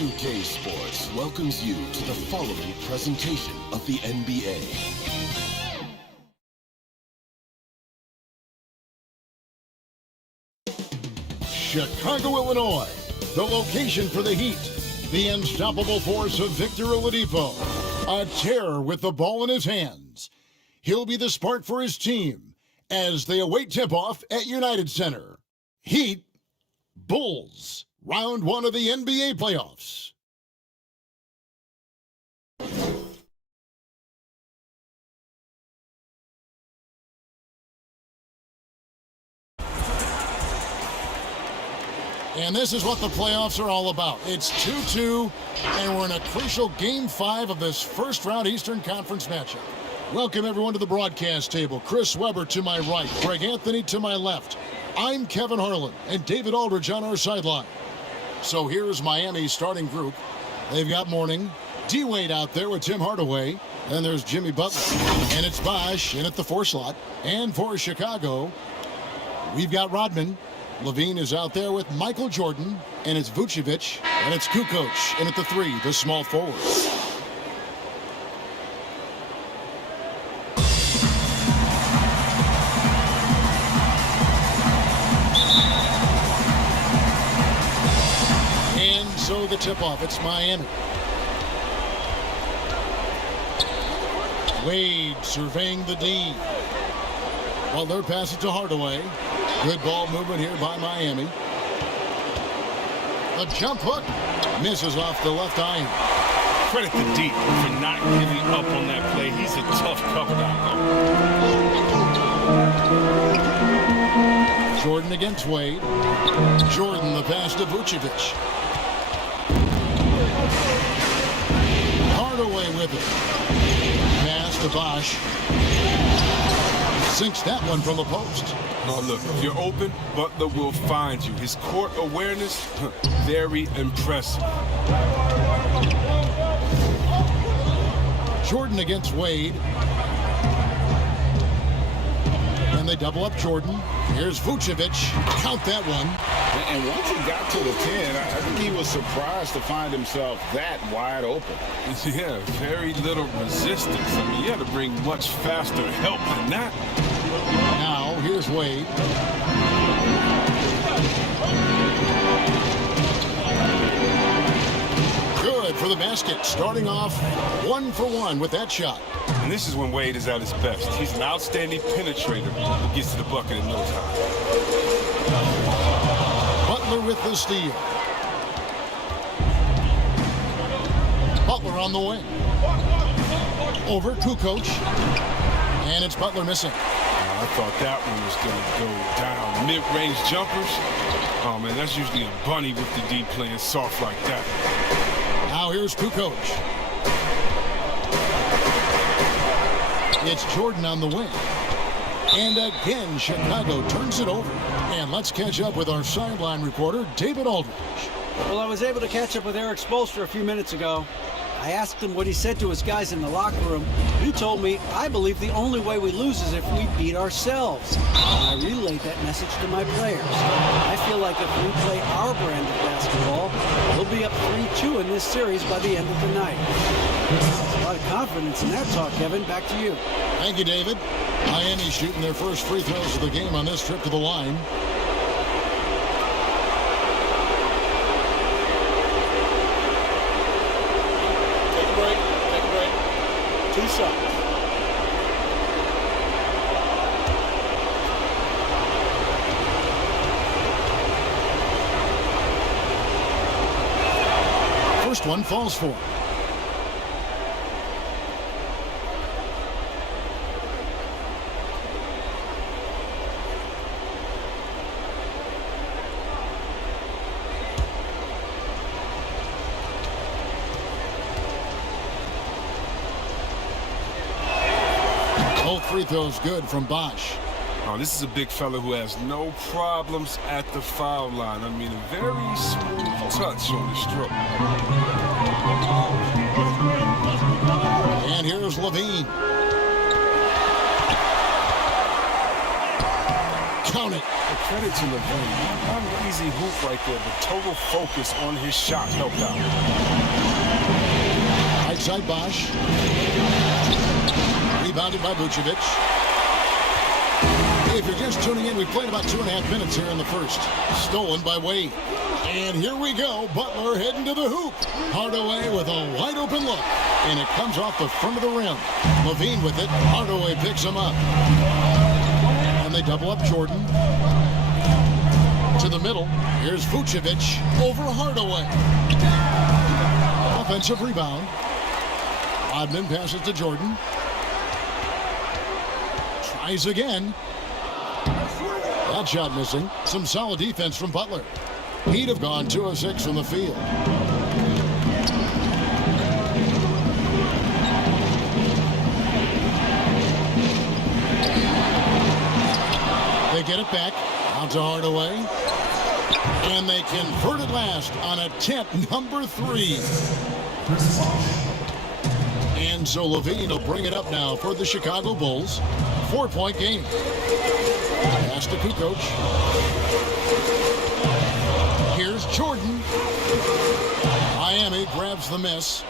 2K Sports welcomes you to the following presentation of the NBA. Chicago, Illinois, the location for the Heat, the unstoppable force of Victor Oladipo, a terror with the ball in his hands. He'll be the spark for his team as they await tip-off at United Center. Heat, Bulls, round one of the NBA playoffs. And this is what the playoffs are all about. It's 2-2, and we're in a crucial Game 5 of this first-round Eastern Conference matchup. Welcome, everyone, to the broadcast table. Chris Webber to my right, Greg Anthony to my left. I'm Kevin Harlan, and David Aldridge on our sideline. So here's Miami's starting group. They've got Mourning, D-Wade out there with Tim Hardaway. Then there's Jimmy Butler, and it's Bosh in at the 4 slot. And for Chicago, we've got Rodman. Levine is out there with Michael Jordan, and it's Vucevic, and it's Kukoc in at the 3, the small forward. And so the tip-off, it's Miami. Wade surveying the D. Butler passes to Hardaway. Good ball movement here by Miami. A jump hook misses off the left iron. Credit the D for not giving up on that play. He's a tough cover down. Jordan against Wade. Jordan the pass to Vucevic. Hardaway with it. Pass to Bosh. Sinks that one from the post. Oh, look, if you're open, Butler will find you. His court awareness, very impressive. Jordan against Wade. And they double up Jordan. Here's Vucevic. Count that one. And once he got to the 10, I think he was surprised to find himself that wide open. Yeah, very little resistance. I mean, you had to bring much faster help than that. Now, here's Wade. Good for the basket. Starting off 1 for 1 with that shot. And this is when Wade is at his best. He's an outstanding penetrator who gets to the bucket in no time. Butler with the steal. Butler on the wing. Over Kukoc. And it's Butler missing. I thought that one was going to go down. Mid-range jumpers. Oh, man, that's usually a bunny with the D playing soft like that. Now here's Kukoc. It's Jordan on the wing. And again, Chicago turns it over. And let's catch up with our sideline reporter, David Aldridge. Well, I was able to catch up with Eric Spoelstra a few minutes ago. I asked him what he said to his guys in the locker room. He told me, I believe the only way we lose is if we beat ourselves. And I relayed that message to my players. I feel like if we play our brand of basketball, we'll be up 3-2 in this series by the end of the night. A lot of confidence in that talk, Kevin. Back to you. Thank you, David. Miami shooting their first free throws of the game on this trip to the line. Take a break. 2 shots. First one falls for. Both free throws good from Bosh. Oh, this is a big fella who has no problems at the foul line. I mean, a very smooth touch on the stroke. And here's Levine. Count it. The credit to Levine. Not an easy hoop right there, but total focus on his shot helped out. Right side Bosch. Rebounded by Vucevic. If you're just tuning in, we've played about 2.5 minutes here in the first. Stolen by Wade. And here we go. Butler heading to the hoop. Hardaway with a wide open look. And it comes off the front of the rim. Levine with it. Hardaway picks him up. And they double up Jordan. To the middle. Here's Vucevic over Hardaway. Offensive rebound. Rodman passes to Jordan. Tries again. That shot missing. Some solid defense from Butler. He'd have gone 2 of 6 from the field. They get it back. Out to Hardaway. And they convert it last on attempt number 3. And so Levine will bring it up now for the Chicago Bulls. 4-point game. Pass to Kukoc. Here's Jordan. Miami grabs the miss.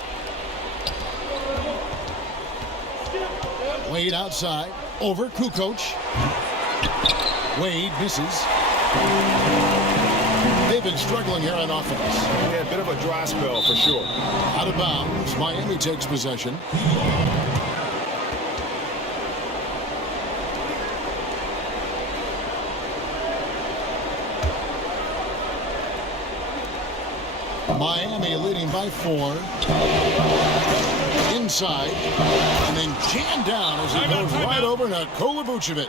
Wade outside. Over Kukoc. Wade misses. They've been struggling here on offense. Yeah, a bit of a dry spell for sure. Out of bounds. Miami takes possession. Miami leading by 4. Inside. And then jammed down as he goes right over Nikola Vucevic.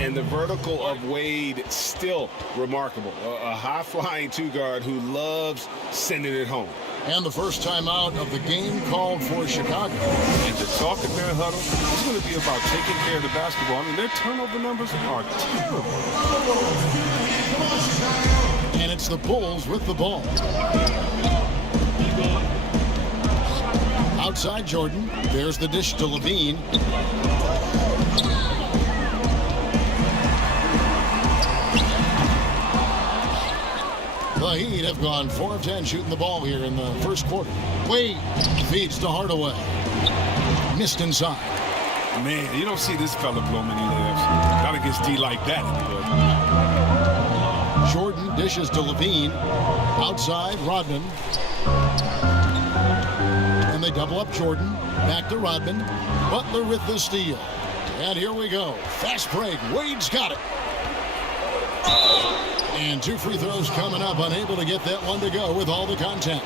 And the vertical of Wade still remarkable. A high-flying two-guard who loves sending it home. And the first time out of the game called for Chicago. And the talk in their huddle is going to be about taking care of the basketball. I mean, their turnover numbers are terrible. And it's the Bulls with the ball. Outside Jordan. There's the dish to Levine. The Heat have gone 4 of 10 shooting the ball here in the first quarter. Wade feeds to Hardaway. Missed inside. Man, you don't see this fella blow many layups. Not against D like that, anyway. Jordan dishes to Levine. Outside, Rodman. And they double up Jordan. Back to Rodman. Butler with the steal. And here we go. Fast break. Wade's got it. And 2 free throws coming up. Unable to get that one to go with all the contact.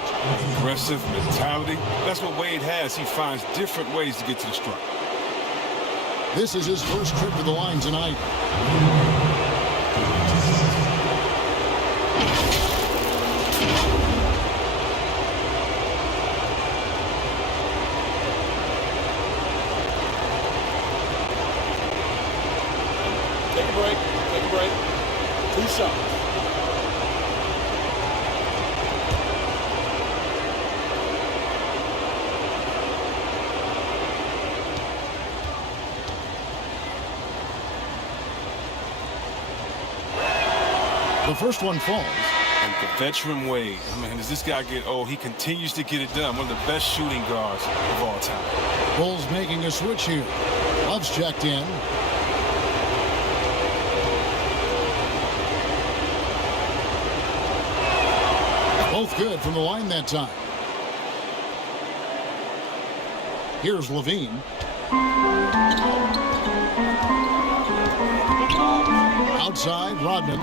Aggressive mentality. That's what Wade has. He finds different ways to get to the stripe. This is his first trip to the line tonight. Take a break. Take a break. 2 shots. The first one falls. And the veteran Wade, I mean, as this guy get old, he continues to get it done. One of the best shooting guards of all time. Bulls making a switch here. Love's checked in. Both good from the line that time. Here's Levine. Outside, Rodman.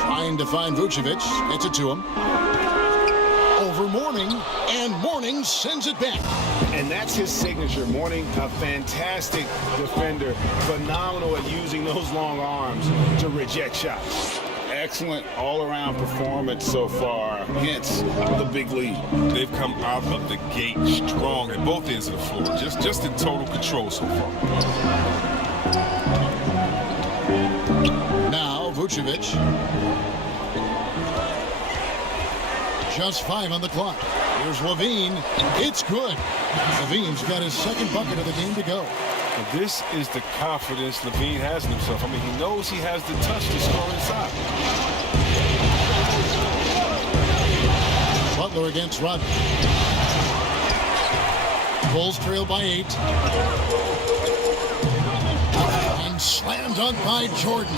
Trying to find Vucevic. Gets it to him. Over Mourning. And Mourning sends it back. And that's his signature. Mourning, a fantastic defender. Phenomenal at using those long arms to reject shots. Excellent all-around performance so far. Hence the big lead. They've come out of the gate strong at both ends of the floor. Just in total control so far. Now Vucevic. Just 5 on the clock. Here's Levine. It's good. Levine's got his second bucket of the game to go. And this is the confidence Levine has in himself. I mean, he knows he has the touch to score inside. Butler against Rodman. Bulls trail by 8. And slam dunk by Jordan.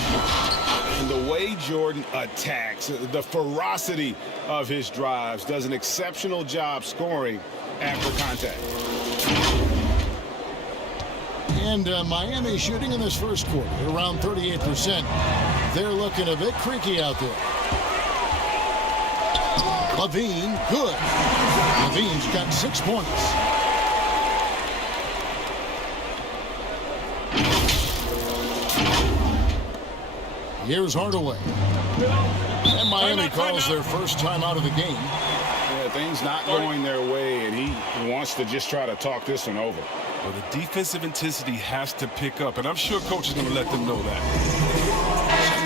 And the way Jordan attacks, the ferocity of his drives, does an exceptional job scoring after contact. And Miami shooting in this first quarter at around 38%. They're looking a bit creaky out there. Levine, good. Levine's got 6 points. Here's Hardaway. And Miami calls their first time out of the game. Yeah, things not going their way, and he wants to just try to talk this one over. Well, the defensive intensity has to pick up, and I'm sure coach is going to let them know that.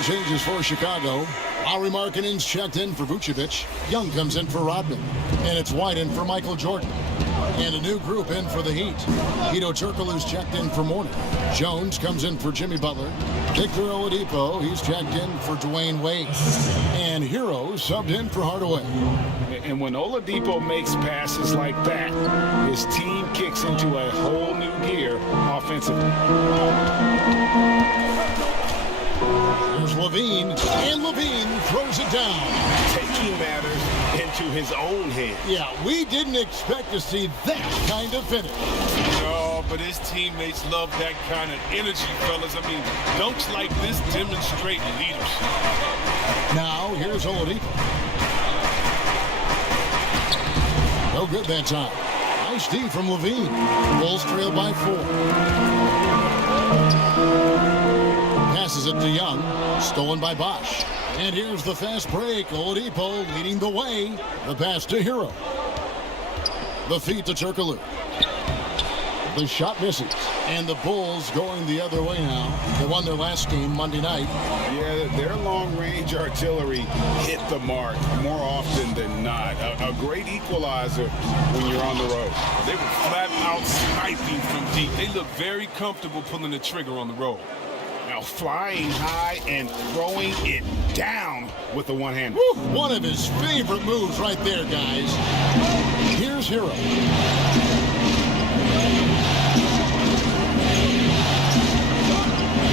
Some changes for Chicago. Lauri Markkanen's checked in for Vucevic. Young comes in for Rodman. And it's White in for Michael Jordan. And a new group in for the Heat. Hedo Turkoglu's checked in for Mourner. Jones comes in for Jimmy Butler. Victor Oladipo, he's checked in for Dwayne Wade. And Hero subbed in for Hardaway. And when Oladipo makes passes like that, his team kicks into a whole new gear offensively. There's Levine, and Levine throws it down. Taking matters into his own hands. Yeah, we didn't expect to see that kind of finish. No, but his teammates love that kind of energy, fellas. I mean, dunks like this demonstrate leadership. Now, here's Oladipo. No good that time. Nice D from Levine. Bulls trail by 4. Passes it to Young. Stolen by Bosch. And here's the fast break. Oladipo leading the way. The pass to Hero. The feed to Turkoglu. The shot misses. And the Bulls going the other way now. They won their last game Monday night. Yeah, their long-range artillery hit the mark more often than not. A great equalizer when you're on the road. They were flat out sniping from deep. They look very comfortable pulling the trigger on the road. Now flying high and throwing it down with the one-hand. One of his favorite moves right there, guys. Here's Hero.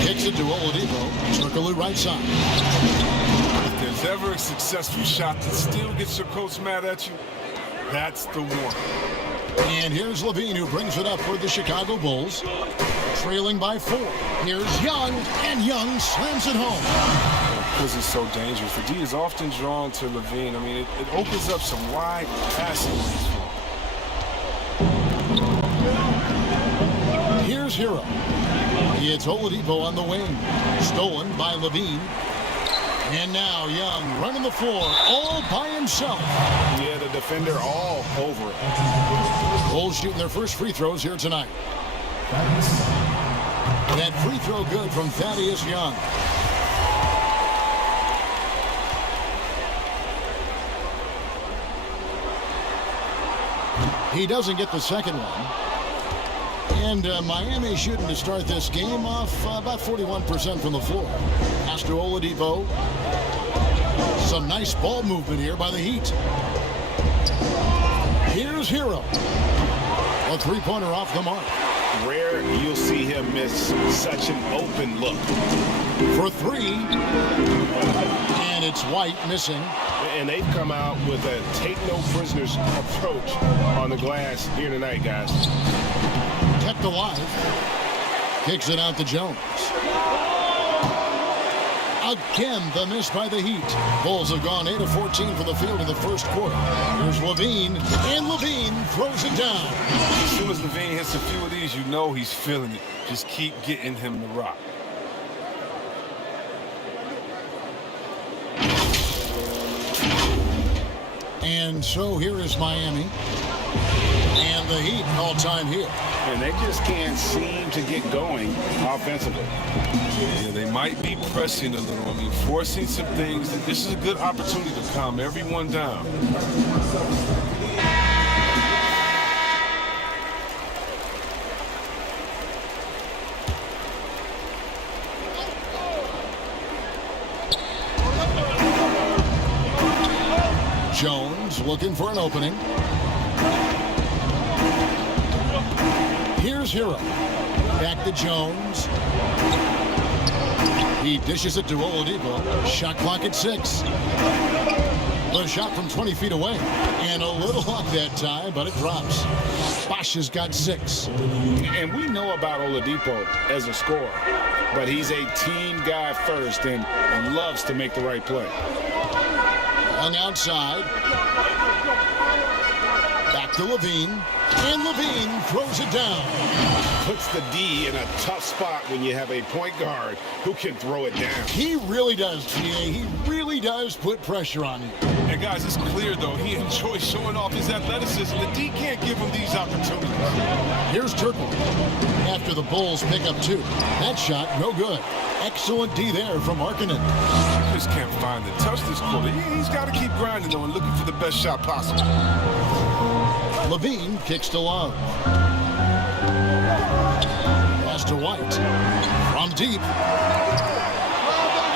Kicks it to Oladipo. Turkoglu right side. If there's ever a successful shot that still gets your coach mad at you, that's the one. And here's Levine, who brings it up for the Chicago Bulls. Trailing by 4. Here's Young, and Young slams it home. Because it's so dangerous. The D is often drawn to Levine. I mean, it opens up some wide passing lanes for him. Here's Hero. It's Oladipo on the wing. Stolen by Levine. And now Young running the floor all by himself. Yeah, the defender all over it. Bulls shooting their first free throws here tonight. That free throw good from Thaddeus Young. He doesn't get the second one. And Miami shooting to start this game off about 41% from the floor. Pass to Oladipo. Some nice ball movement here by the Heat. Here's Hero. A three-pointer off the mark. Rare you'll see him miss such an open look. For 3. And it's White missing. And they've come out with a take-no-prisoners approach on the glass here tonight, guys. Kept alive. Kicks it out to Jones. Again, the miss by the Heat. Bulls have gone 8 of 14 from the field in the first quarter. Here's Levine, and Levine throws it down. As soon as Levine hits a few of these, you know he's feeling it. Just keep getting him the rock. And so here is Miami. And the Heat all-time here. And they just can't seem to get going offensively. Yeah, they might be pressing a little. I mean, forcing some things. This is a good opportunity to calm everyone down. Jones looking for an opening. Here's Hero. Back to Jones. He dishes it to Oladipo. Shot clock at 6. The shot from 20 feet away. And a little luck that time, but it drops. Bosch has got 6. And we know about Oladipo as a scorer, but he's a team guy first and loves to make the right play. Young outside. Back to Levine. And Levine throws it down. Puts the D in a tough spot when you have a point guard who can throw it down. He really does, GA. He really does put pressure on you. And guys, it's clear, though, he enjoys showing off his athleticism. The D can't give him these opportunities. Here's Turkle. After the Bulls pick up 2. That shot, no good. Excellent D there from Markkanen. Just can't find the touch this quarter. He's got to keep grinding, though, and looking for the best shot possible. Levine kicks to Love. Pass to White. From deep.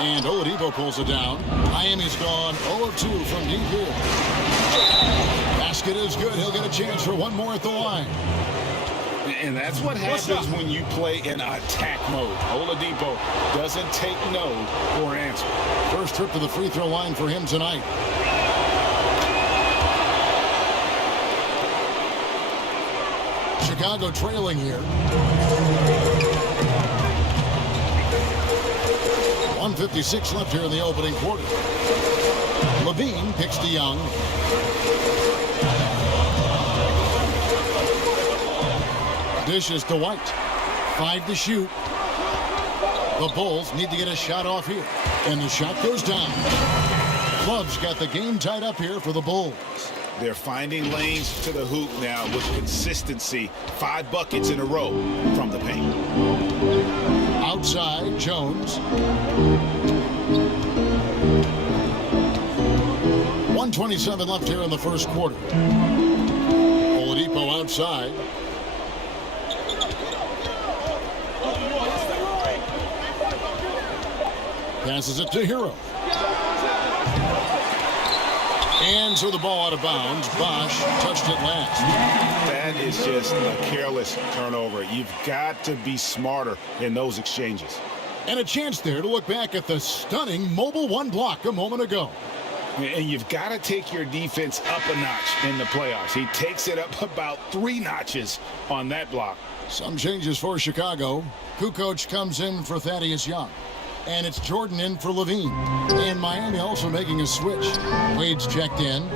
And Oladipo pulls it down. Miami's gone 0 of 2 from deep here. Basket is good. He'll get a chance for one more at the line. And that's what happens when you play in attack mode. Oladipo doesn't take no for an answer. First trip to the free throw line for him tonight. Chicago trailing here. 1:56 left here in the opening quarter. Levine picks to Young. Dishes to White. 5 to shoot. The Bulls need to get a shot off here. And the shot goes down. Love's got the game tied up here for the Bulls. They're finding lanes to the hoop now with consistency. 5 buckets in a row from the paint. Outside, Jones. 1:27 left here in the first quarter. Oladipo outside. Passes it to Hero. And so the ball out of bounds. Bosch touched it last. That is just a careless turnover. You've got to be smarter in those exchanges. And a chance there to look back at the stunning Mobile 1 block a moment ago. And you've got to take your defense up a notch in the playoffs. He takes it up about 3 notches on that block. Some changes for Chicago. Kukoc comes in for Thaddeus Young. And it's Jordan in for Levine. And Miami also making a switch. Wade's checked in.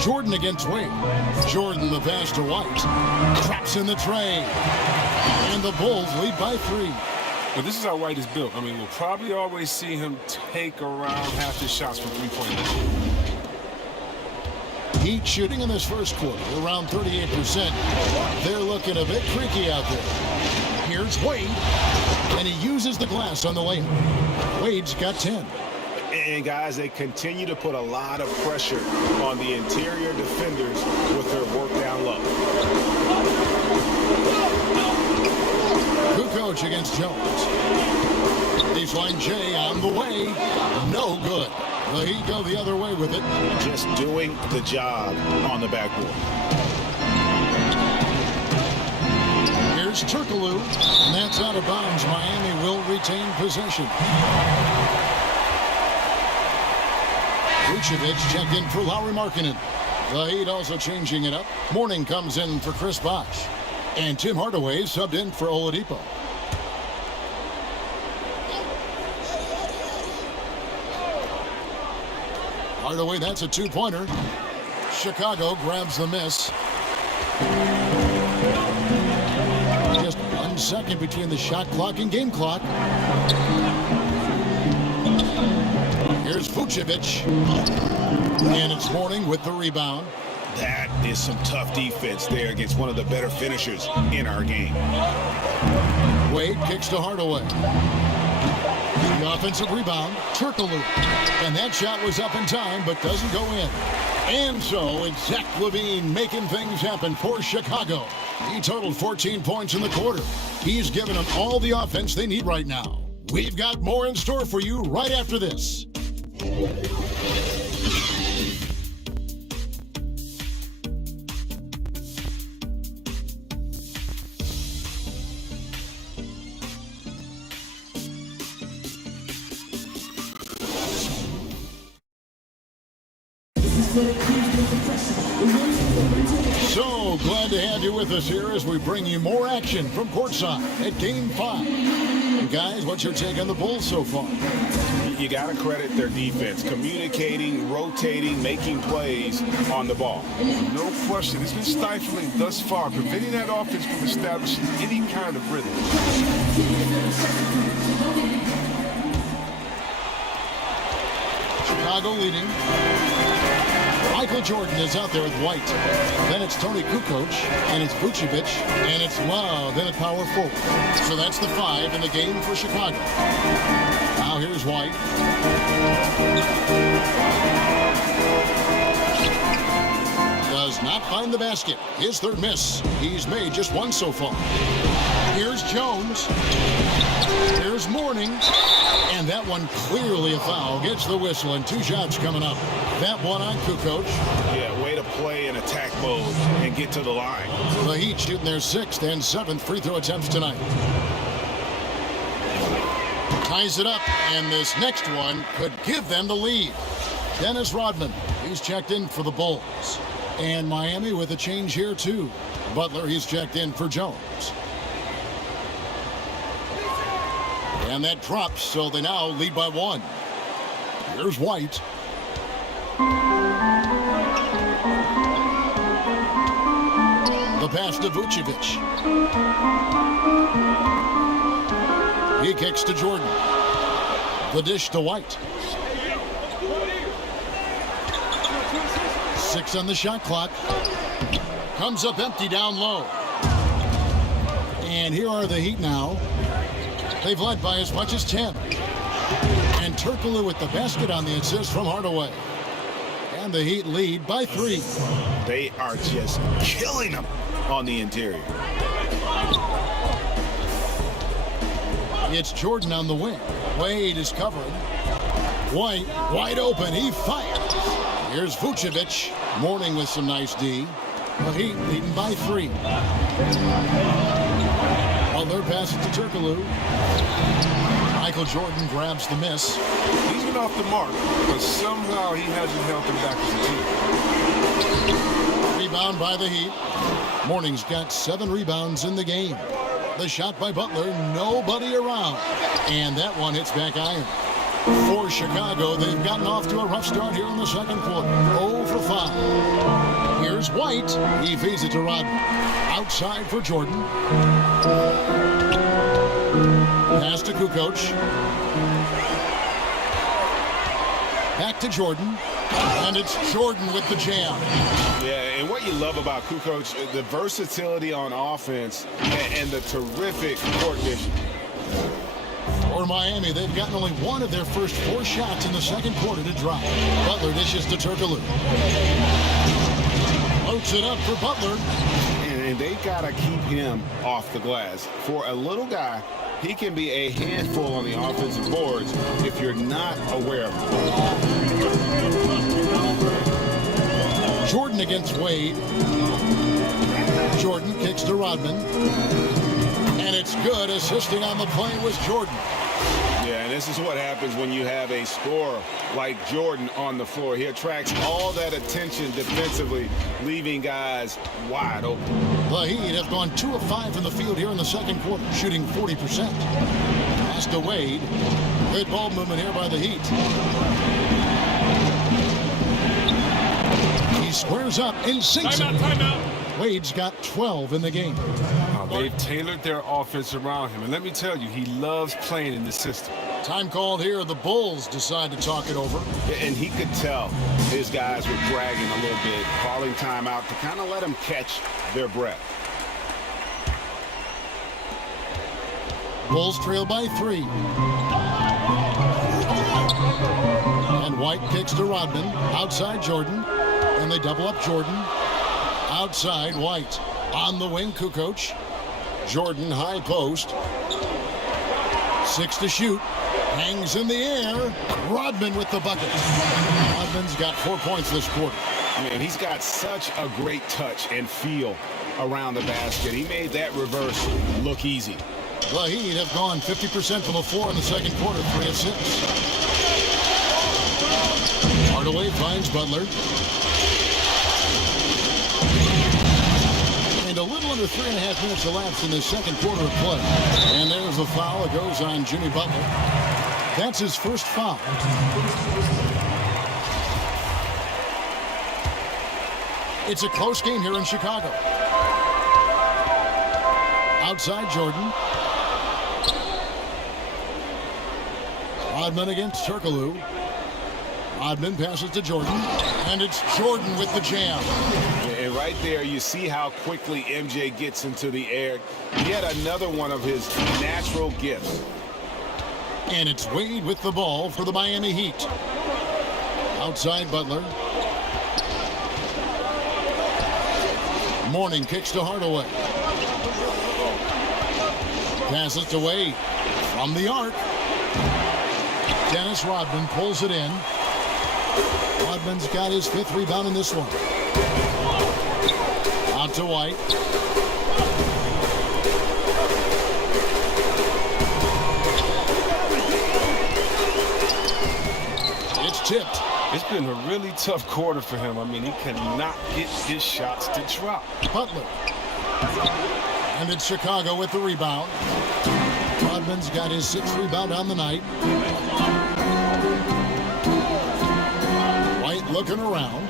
Jordan against Wade. Jordan the pass to White. Traps in the tray. And the Bulls lead by 3. But this is how White is built. I mean, we'll probably always see him take around half his shots from three-point land. Heat shooting in this first quarter, around 38%. They're looking a bit creaky out there. Here's Wade, and he uses the glass on the lane. Wade's got 10. And guys, they continue to put a lot of pressure on the interior defenders with their work down low. Kukoc against Jones. Baseline J on the way. No good. The Heat go the other way with it. Just doing the job on the backboard. Here's Turkoglu, and that's out of bounds. Miami will retain possession. Vucevic checked in for Lauri Markkanen. The Heat also changing it up. Mourning comes in for Chris Bosh. And Tim Hardaway subbed in for Oladipo. Hardaway, that's a 2-pointer. Chicago grabs the miss. Just 1 second between the shot clock and game clock. Here's Vucevic. And it's Mourning with the rebound. That is some tough defense there against one of the better finishers in our game. Wade kicks to Hardaway. The offensive rebound, Turkoglu. And that shot was up in time, but doesn't go in. And so it's Zach LaVine making things happen for Chicago. He totaled 14 points in the quarter. He's given them all the offense they need right now. We've got more in store for you right after this. So glad to have you with us here as we bring you more action from courtside at Game 5. And guys, what's your take on the Bulls so far? You got to credit their defense, communicating, rotating, making plays on the ball. No question. It's been stifling thus far, preventing that offense from establishing any kind of rhythm. Chicago leading. Michael Jordan is out there with White. Then it's Tony Kukoc, and it's Vucevic, and it's Love in at power forward. So that's the 5 in the game for Chicago. Now here's White. Does not find the basket. His third miss. He's made just one so far. Here's Jones. Here's Mourning. And that one clearly a foul. Gets the whistle, and 2 shots coming up. That one on Kukoc. Yeah, way to play in attack mode and get to the line. The Heat shooting their 6th and 7th free throw attempts tonight. Ties it up, and this next one could give them the lead. Dennis Rodman, he's checked in for the Bulls. And Miami with a change here, too. Butler, he's checked in for Jones. And that drops, so they now lead by 1. Here's White. The pass to Vucevic. He kicks to Jordan. The dish to White. 6 on the shot clock. Comes up empty down low. And here are the Heat now. They've led by as much as 10. And Turkoglu with the basket on the assist from Hardaway. And the Heat lead by 3. They are just killing them on the interior. It's Jordan on the wing. Wade is covering. White, wide open. He fires. Here's Vucevic. Mourning with some nice D. The Heat leading by 3. Butler passes to Turkoglu. Michael Jordan grabs the miss. He's been off the mark, but somehow he hasn't held them back as a team. Rebound by the Heat. Mourning's got 7 rebounds in the game. The shot by Butler, nobody around. And that one hits back iron. For Chicago, they've gotten off to a rough start here in the second quarter. 0 for 5. Here's White. He feeds it to Rodman. Outside for Jordan. Pass to Kukoc. Back to Jordan. And it's Jordan with the jam. Yeah, and what you love about Kukoc, the versatility on offense and the terrific court vision. For Miami, they've gotten only 1 of their first 4 shots in the second quarter to drop. Butler dishes to Turkoglu. Floats it up for Butler. And they got to keep him off the glass. For a little guy, he can be a handful on the offensive boards if you're not aware of him. Jordan against Wade. Jordan kicks to Rodman. And it's good. Assisting on the play was Jordan. Yeah, and this is what happens when you have a scorer like Jordan on the floor. He attracts all that attention defensively, leaving guys wide open. The Heat have gone 2 of 5 from the field here in the second quarter, shooting 40%. Pass to Wade. Good ball movement here by the Heat. He squares up and sinks it. Timeout. Wade's got 12 in the game. They've tailored their offense around him. And let me tell you, he loves playing in the system. Time called here. The Bulls decide to talk it over. And he could tell his guys were dragging a little bit, calling timeout to kind of let them catch their breath. Bulls trail by 3. And White kicks to Rodman. Outside Jordan. And they double up Jordan. Outside White. On the wing, Kukoc. Jordan high post. 6 to shoot. Hangs in the air. Rodman with the bucket. Rodman's got 4 points this quarter. Man, he's got such a great touch and feel around the basket. He made that reverse look easy. The Heat have gone 50% from the floor in the second quarter, 3 of 6. Hardaway finds Butler. under 3.5 minutes elapsed in the second quarter of play. And there's the foul. It goes on Jimmy Butler. That's his first foul. It's a close game here in Chicago. Outside Jordan. Rodman against Turkoglu. Rodman passes to Jordan, and it's Jordan with the jam. And right there, you see how quickly MJ gets into the air. Yet another one of his natural gifts. And it's Wade with the ball for the Miami Heat. Outside Butler. Mourning kicks to Hardaway. Passes to Wade from the arc. Dennis Rodman pulls it in. Rodman's got his 5th rebound in this one. Out to White. It's tipped. It's been a really tough quarter for him. I mean, he cannot get his shots to drop. Butler. And it's Chicago with the rebound. Rodman's got his 6th rebound on the night. White looking around.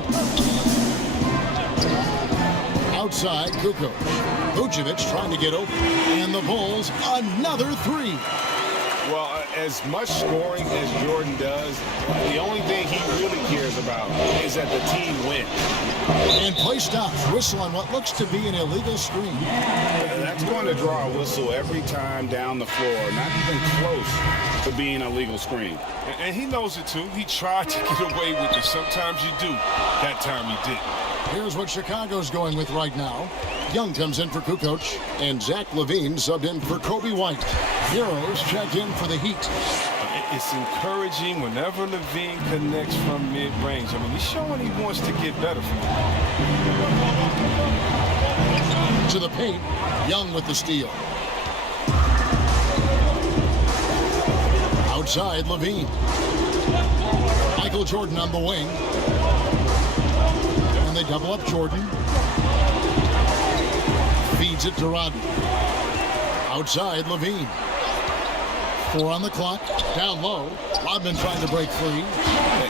Outside, Kukoc. Vucevic trying to get open. And the Bulls, another 3. Well, as much scoring as Jordan does, the only thing he really cares about is that the team wins. And play stops. Whistle on what looks to be an illegal screen. That's going to draw a whistle every time down the floor. Not even close to being a legal screen. And he knows it, too. He tried to get away with it. Sometimes you do. That time he didn't. Here's what Chicago's going with right now. Young comes in for Kukoc, and Zach LaVine subbed in for Kobe White. Heroes checked in for the Heat. It's encouraging whenever LaVine connects from mid-range. I mean, he's showing he wants to get better from it. To the paint, Young with the steal. Outside, LaVine. Michael Jordan on the wing. And they double up Jordan. Feeds it to Rodman. Outside, LaVine. 4 on the clock. Down low. Rodman trying to break free.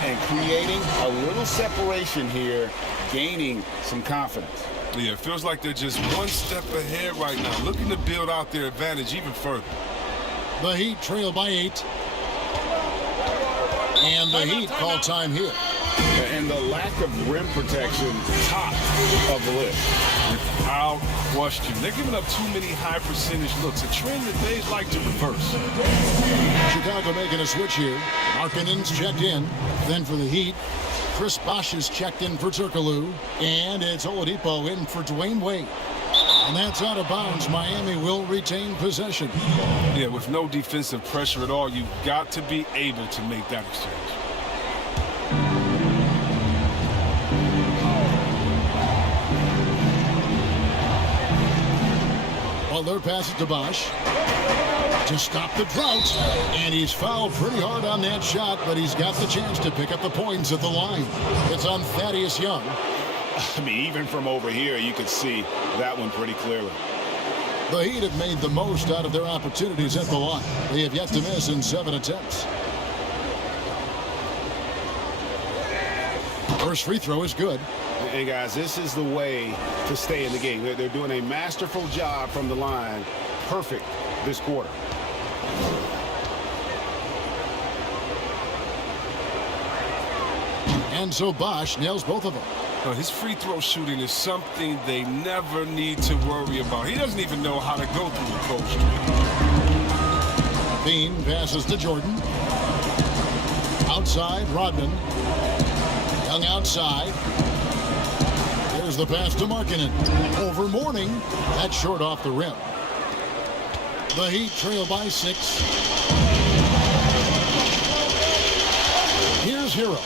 And creating a little separation here, gaining some confidence. Yeah, it feels like they're just one step ahead right now, looking to build out their advantage even further. The Heat trail by 8. And the Heat call time here. And the lack of rim protection, top of the list. Without question. They're giving up too many high percentage looks, a trend that they'd like to reverse. Chicago making a switch here. Markkanen's checked in. Then for the Heat, Chris Bosh is checked in for Turkoglu. And it's Oladipo in for Dwayne Wade. And that's out of bounds. Miami will retain possession. Yeah, with no defensive pressure at all, you've got to be able to make that exchange. Butler passes to Bosh to stop the drought. And he's fouled pretty hard on that shot, but he's got the chance to pick up the points at the line. It's on Thaddeus Young. I mean, even from over here, you could see that one pretty clearly. The Heat have made the most out of their opportunities at the line. They have yet to miss in 7 attempts. First free throw is good. Hey, guys, this is the way to stay in the game. They're doing a masterful job from the line. Perfect this quarter. And so Bosh nails both of them. His free throw shooting is something they never need to worry about. He doesn't even know how to go through a cold streak. Bean passes to Jordan. Outside, Rodman. Young outside. There's the pass to Markkanen. Over Mourning. That's short off the rim. The Heat trail by 6. Here's Hero.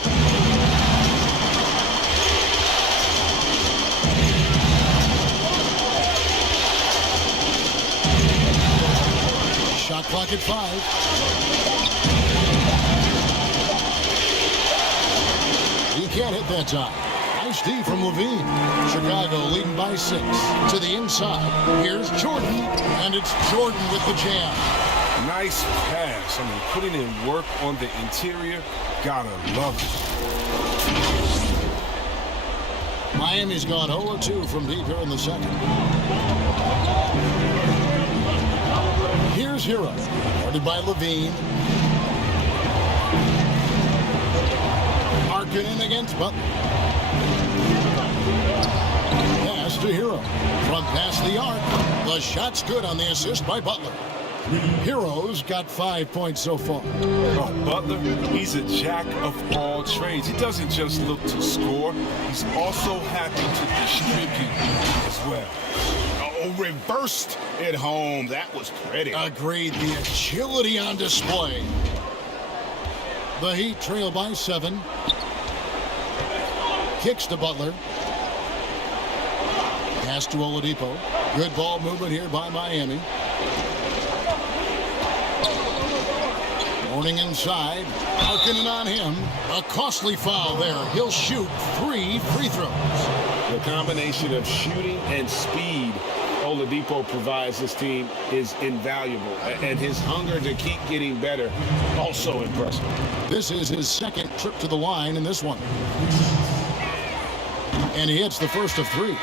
Shot clock at 5. He can't hit that time. Nice D from Levine. Chicago leading by 6. To the inside. Here's Jordan, and it's Jordan with the jam. Nice pass. I mean, putting in work on the interior. Gotta love it. Miami's gone 0-2 from deep here in the second. Here's Hero. Guarded by Levine. Markkanen against Butler. Pass to Hero. Front past the arc. The shot's good on the assist by Butler. Hero's got 5 points so far. Oh, Butler, he's a jack of all trades. He doesn't just look to score. He's also happy to distribute as well. Oh, reversed it home. That was pretty. Agreed. The agility on display. The Heat trail by 7. Kicks to Butler. Pass to Oladipo. Good ball movement here by Miami. Morning inside. Markkanen on him. A costly foul there. He'll shoot 3 free throws. The combination of shooting and speed Oladipo provides this team is invaluable. And his hunger to keep getting better, also impressive. This is his second trip to the line in this one. And he hits the first of 3.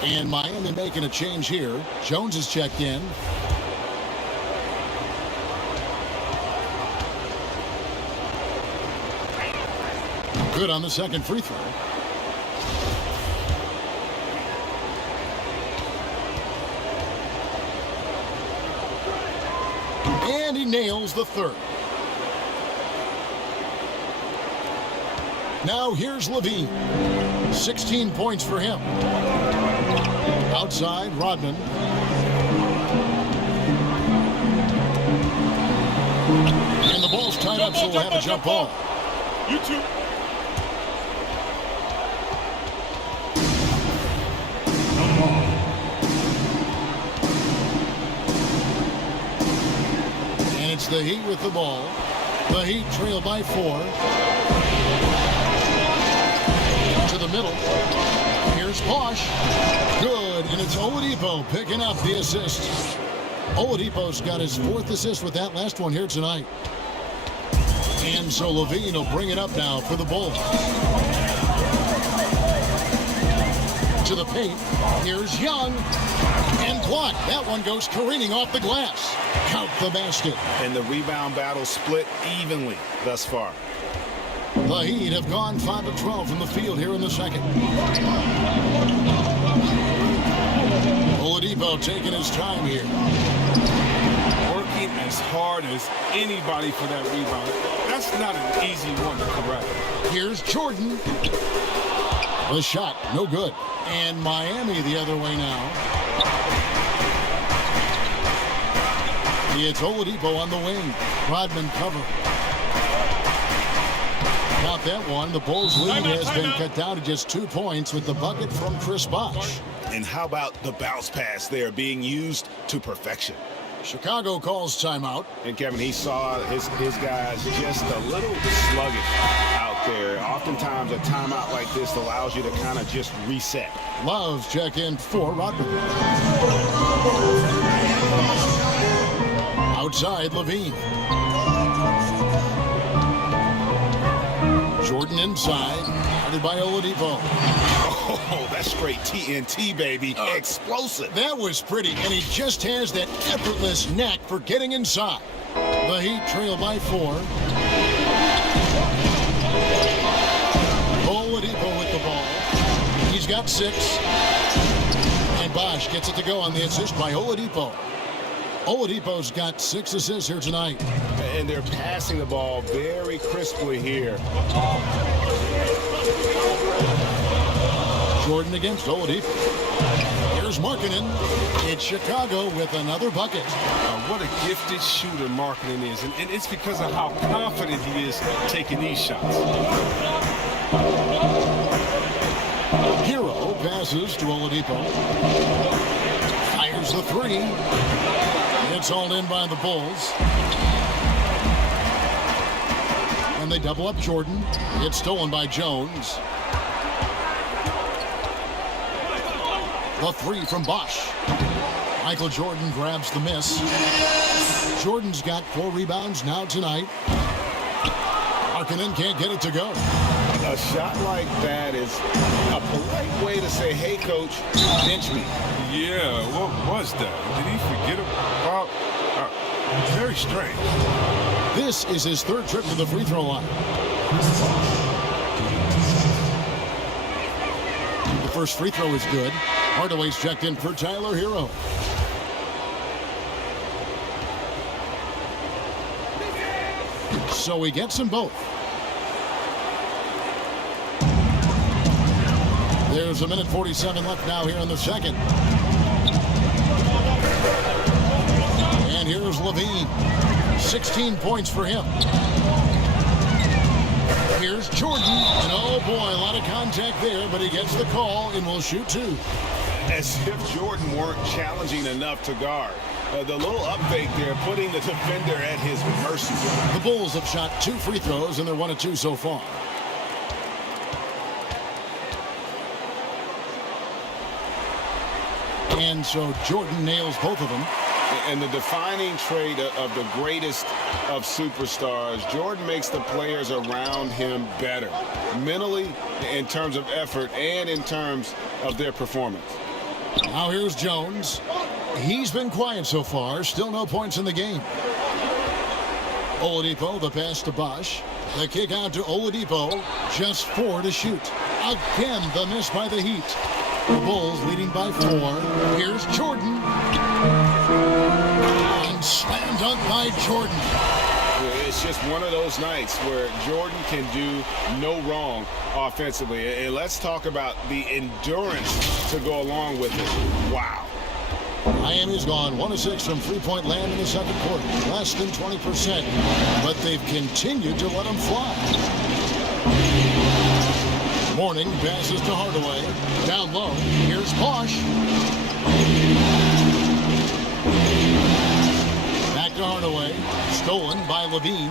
And Miami making a change here. Jones is checked in. Good on the second free throw. And he nails the third. Now here's Levine. 16 points for him. Outside, Rodman. And the ball's tied up, so we'll have a jump ball. You two. And it's the Heat with the ball. The Heat trail by 4. To the middle. Here's Bosch. Good, and it's Oladipo picking up the assist. Oladipo's got his 4th assist with that last one here tonight. And so Levine will bring it up now for the Bulls. To the paint. Here's Young. And blocked. That one goes careening off the glass. Count the basket. And the rebound battle split evenly thus far. The Heat have gone 5 of 12 from the field here in the second. Oladipo taking his time here. Working as hard as anybody for that rebound. That's not an easy one to correct. Here's Jordan. The shot, no good. And Miami the other way now. It's Oladipo on the wing. Rodman cover. Not that one. The Bulls' lead has been cut down to just 2 points with the bucket from Chris Bosh. And how about the bounce pass there being used to perfection? Chicago calls timeout. And Kevin, he saw his guys just a little sluggish out there. Oftentimes a timeout like this allows you to kind of just reset. Love's check in for Rodman. Outside, Levine. Jordan inside, guarded by Oladipo. Oh, that's straight TNT, baby. Explosive. That was pretty, and he just has that effortless knack for getting inside. The Heat trail by 4. Oladipo with the ball. He's got 6. And Bosh gets it to go on the assist by Oladipo. Oladipo's got 6 assists here tonight. And they're passing the ball very crisply here. Jordan against Oladipo. Here's Markkanen. It's Chicago with another bucket. What a gifted shooter Markkanen is. And it's because of how confident he is taking these shots. Hero passes to Oladipo. Fires the 3. It's hauled in by the Bulls. And they double up Jordan. It's stolen by Jones. The three from Bosch. Michael Jordan grabs the miss. Jordan's got 4 rebounds now tonight. Markkanen can't get it to go. A shot like that is a polite way to say, hey, coach, bench me. Yeah, what was that? Did he forget about? Very strange. This is his 3rd trip to the free throw line. The first free throw is good. Hardaway's checked in for Tyler Hero. So he gets them both. There's 1:47 left now here in the second. And here's Levine. 16 points for him. Here's Jordan. And oh boy, a lot of contact there, but he gets the call and will shoot 2. As if Jordan weren't challenging enough to guard. The little up fake there, putting the defender at his mercy. The Bulls have shot 2 free throws, and they're 1 of 2 so far. And so Jordan nails both of them. And the defining trait of the greatest of superstars, Jordan makes the players around him better. Mentally, in terms of effort, and in terms of their performance. Now here's Jones. He's been quiet so far. Still no points in the game. Oladipo, the pass to Bosch. The kick out to Oladipo. Just 4 to shoot. Again, the miss by the Heat. The Bulls leading by 4. Here's Jordan. And slam dunk by Jordan. It's just one of those nights where Jordan can do no wrong offensively. And let's talk about the endurance to go along with it. Wow. Miami's gone 1 of 6 from three-point land in the second quarter. Less than 20%. But they've continued to let them fly. Morning passes to Hardaway. Down low. Here's Bosch. Back to Hardaway. Stolen by Levine.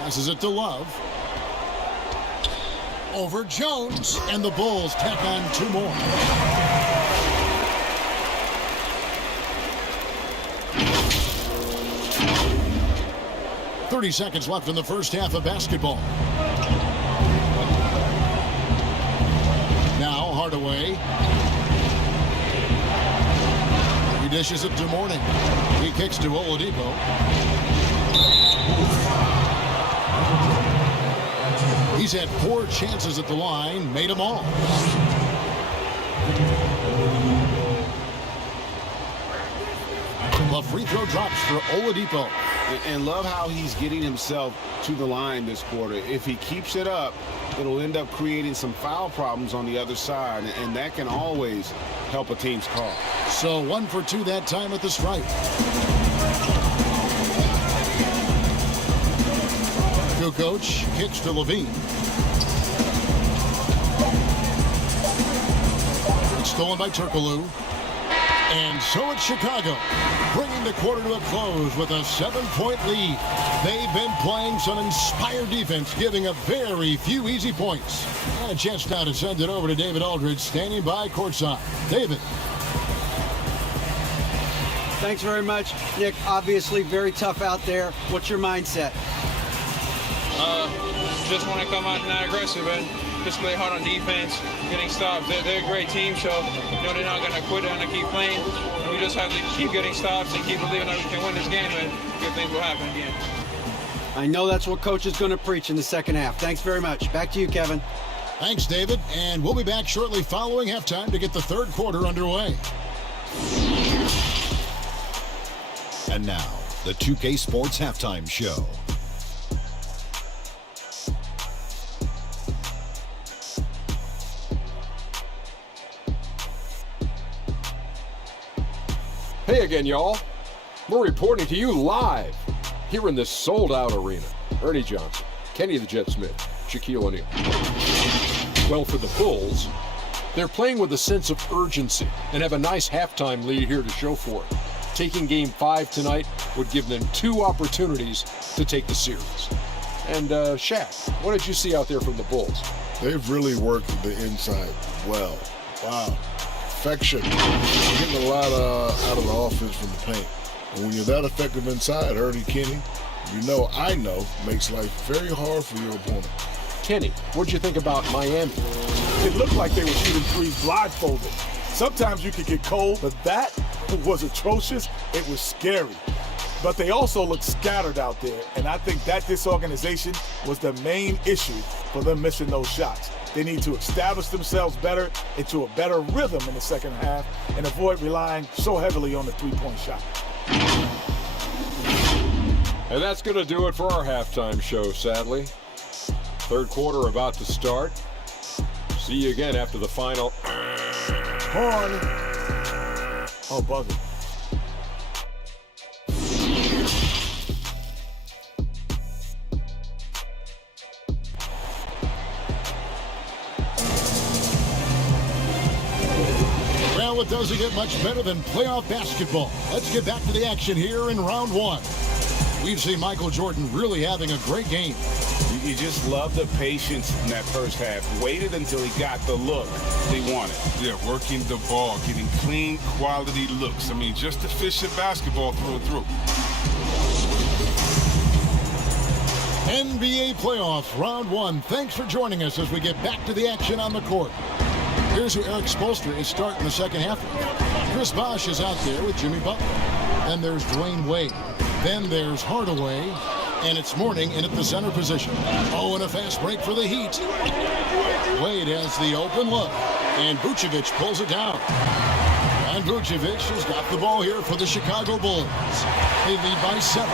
Passes it to Love. Over Jones. And the Bulls tack on 2 more. .30 seconds left in the first half of basketball. Now Hardaway. He dishes it to Morning. He kicks to Oladipo. He's had 4 chances at the line, made them all. The free throw drops for Oladipo. And love how he's getting himself to the line this quarter. If he keeps it up, it'll end up creating some foul problems on the other side, and that can always help a team's call. So 1 for 2 that time at the stripe. Kukoc kicks to Levine. It's stolen by Turkoglu. And so it's Chicago, bringing the quarter to a close with a 7-point lead. They've been playing some inspired defense, giving up very few easy points. And a chance now to send it over to David Aldridge, standing by courtside. David. Thanks very much, Nick. Obviously very tough out there. What's your mindset? Just want to come out and not aggressive and just play hard on defense, getting stops. They're a great team, so they're not going to quit and keep playing. And we just have to keep getting stops and keep believing that we can win this game, and good things will happen again. I know that's what Coach is going to preach in the second half. Thanks very much. Back to you, Kevin. Thanks, David. And we'll be back shortly following halftime to get the third quarter underway. And now, the 2K Sports Halftime Show. Hey again, y'all. We're reporting to you live here in this sold-out arena. Ernie Johnson, Kenny the Jet Smith, Shaquille O'Neal. Well, for the Bulls, they're playing with a sense of urgency and have a nice halftime lead here to show for it. Taking Game 5 tonight would give them 2 opportunities to take the series. And Shaq, what did you see out there from the Bulls? They've really worked the inside well. Wow. Perfection. You're getting a lot out of the offense from the paint. And when you're that effective inside, Ernie Kenny, I know, makes life very hard for your opponent. Kenny, what'd you think about Miami? It looked like they were shooting threes blindfolded. Sometimes you could get cold, but that was atrocious. It was scary. But they also looked scattered out there, and I think that disorganization was the main issue for them missing those shots. They need to establish themselves better into a better rhythm in the second half and avoid relying so heavily on the three-point shot. And that's going to do it for our halftime show, sadly. Third quarter about to start. See you again after the final. Horn. Oh, buzzer. Well, it doesn't get much better than playoff basketball. Let's get back to the action here in round one. We've seen Michael Jordan really having a great game. You just love the patience in that first half. Waited until he got the look he wanted. Yeah, working the ball, getting clean, quality looks. I mean, just efficient basketball through and through. NBA playoffs, round one. Thanks for joining us as we get back to the action on the court. Here's who Eric Spoelstra is starting the second half with. Chris Bosh is out there with Jimmy Butler. Then there's Dwayne Wade. Then there's Hardaway. And it's Mourning in at the center position. Oh, and a fast break for the Heat. Wade has the open look. And Vucevic pulls it down. And Vucevic has got the ball here for the Chicago Bulls. They lead by 7.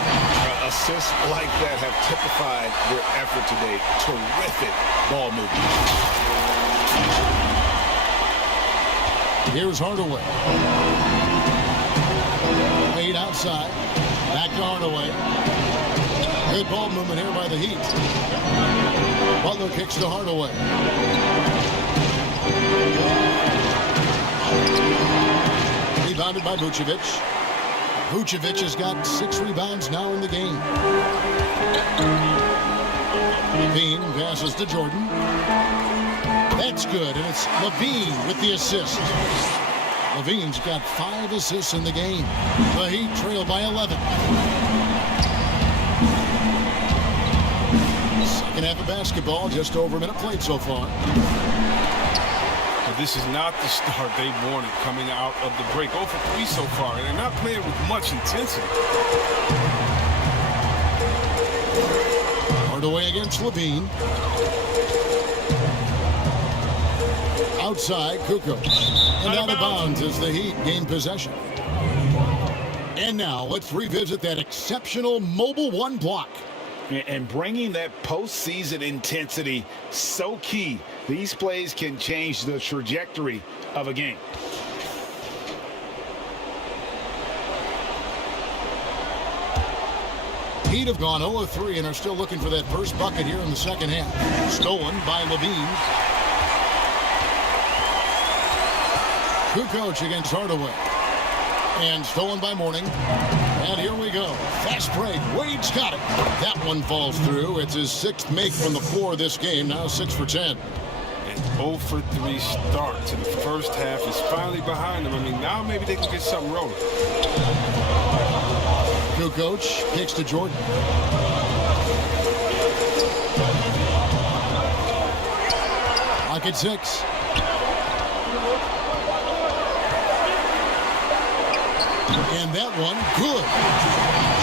Assists like that have typified their effort today. Terrific ball movement. Here's Hardaway. Wade outside. Back to Hardaway. Good ball movement here by the Heat. Butler kicks to Hardaway. Rebounded by Vucevic. Vucevic has got 6 rebounds now in the game. Levine passes to Jordan. That's good, and it's Levine with the assist. Levine's got 5 assists in the game. The Heat trail by 11. Second half of basketball, just over a minute played so far. But this is not the start they wanted coming out of the break. 0 for 3 so far, and they're not playing with much intensity. Hardaway against Levine. Outside, Kukoc. And out of bounds as the Heat gain possession. And now let's revisit that exceptional Mobile One block. And bringing that postseason intensity, so key. These plays can change the trajectory of a game. Heat have gone 0-3 and are still looking for that first bucket here in the second half. Stolen by Levine. Kukoc against Hardaway. And stolen by Mourning. And here we go. Fast break. Wade's got it. That one falls through. It's his 6th make from the floor this game. Now 6 for 10. An 0 for 3 start to the first half is finally behind them. I mean, now maybe they can get something rolling. Kukoc kicks to Jordan. Lock at 6. And that one, good.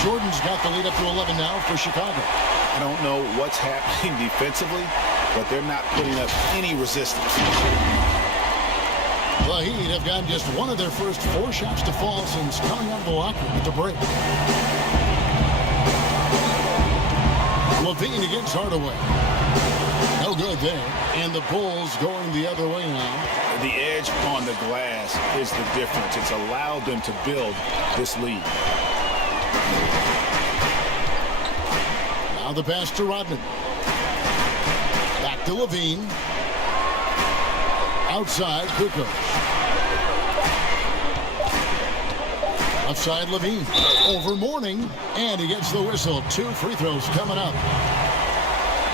Jordan's got the lead up to 11 now for Chicago. I don't know what's happening defensively, but they're not putting up any resistance. The Heat have gotten just one of their first 4 shots to fall since coming out of the locker room at the break. Levine against Hardaway. No good there. And the Bulls going the other way now. The edge on the glass is the difference. It's allowed them to build this lead. Now the pass to Rodman. Back to Levine. Outside, Kukoc. Outside Levine. Over Mourning. And he gets the whistle. 2 free throws coming up.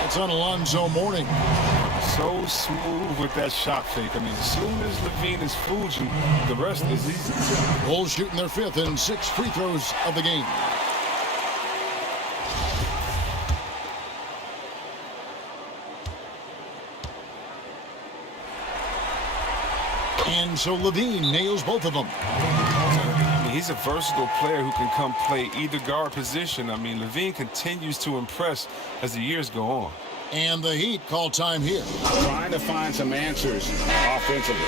That's on Alonzo Mourning. So smooth with that shot fake. I mean, as soon as Levine has fooled you, the rest is easy. Bulls shooting their 5th and 6th free throws of the game. And so Levine nails both of them. I mean, he's a versatile player who can come play either guard position. I mean, Levine continues to impress as the years go on. And the Heat call time here. Trying to find some answers offensively.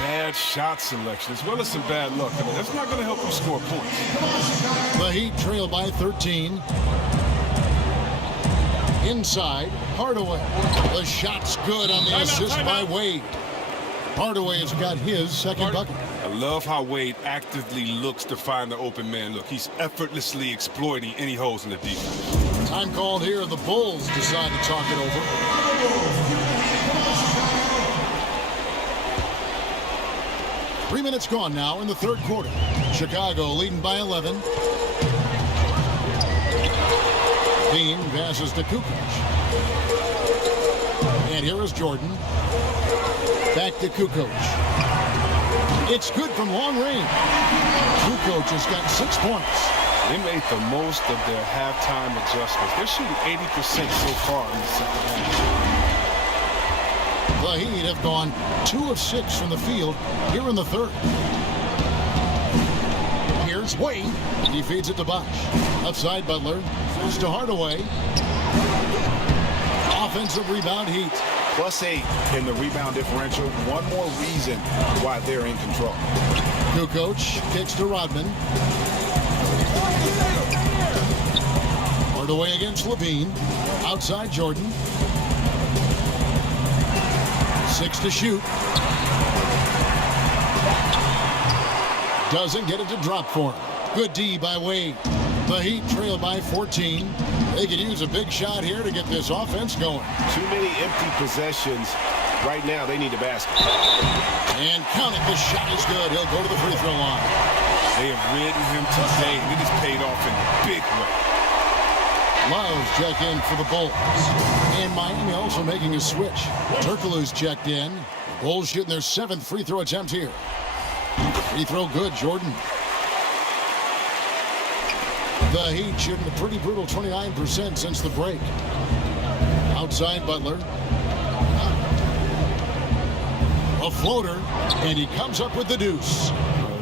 Bad shot selection as well as some bad luck. I mean, that's not going to help you score points. The Heat trail by 13. Inside, Hardaway. The shot's good on the assist by Wade. Hardaway has got his second bucket. I love how Wade actively looks to find the open man look. He's effortlessly exploiting any holes in the defense. Time called here. The Bulls decide to talk it over. Three minutes gone now in the third quarter. Chicago leading by 11. Bean passes to Kukoc. And here is Jordan. Back to Kukoc. It's good from long range. Kukoc has got 6 points. They made the most of their halftime adjustments. They're shooting 80% so far in the second half. The Heat have gone 2 of 6 from the field here in the third. Here's Wade. He feeds it to Bosch. Outside Butler. Goes to Hardaway. Offensive rebound Heat. +8 in the rebound differential. One more reason why they're in control. Kukoc kicks to Rodman. Hardaway against Levine. Outside Jordan. 6 to shoot. Doesn't get it to drop for him. Good D by Wade. The Heat trail by 14. They could use a big shot here to get this offense going. Too many empty possessions. Right now, they need a basket. And count it, the shot is good. He'll go to the free throw line. They have ridden him today, and it has paid off in a big way. Love's check in for the Bulls. And Miami also making a switch. Turkoglu's checked in. Bulls shooting their 7th free throw attempt here. Free throw good, Jordan. The Heat shooting a pretty brutal 29% since the break. Outside Butler. A floater, and he comes up with the deuce.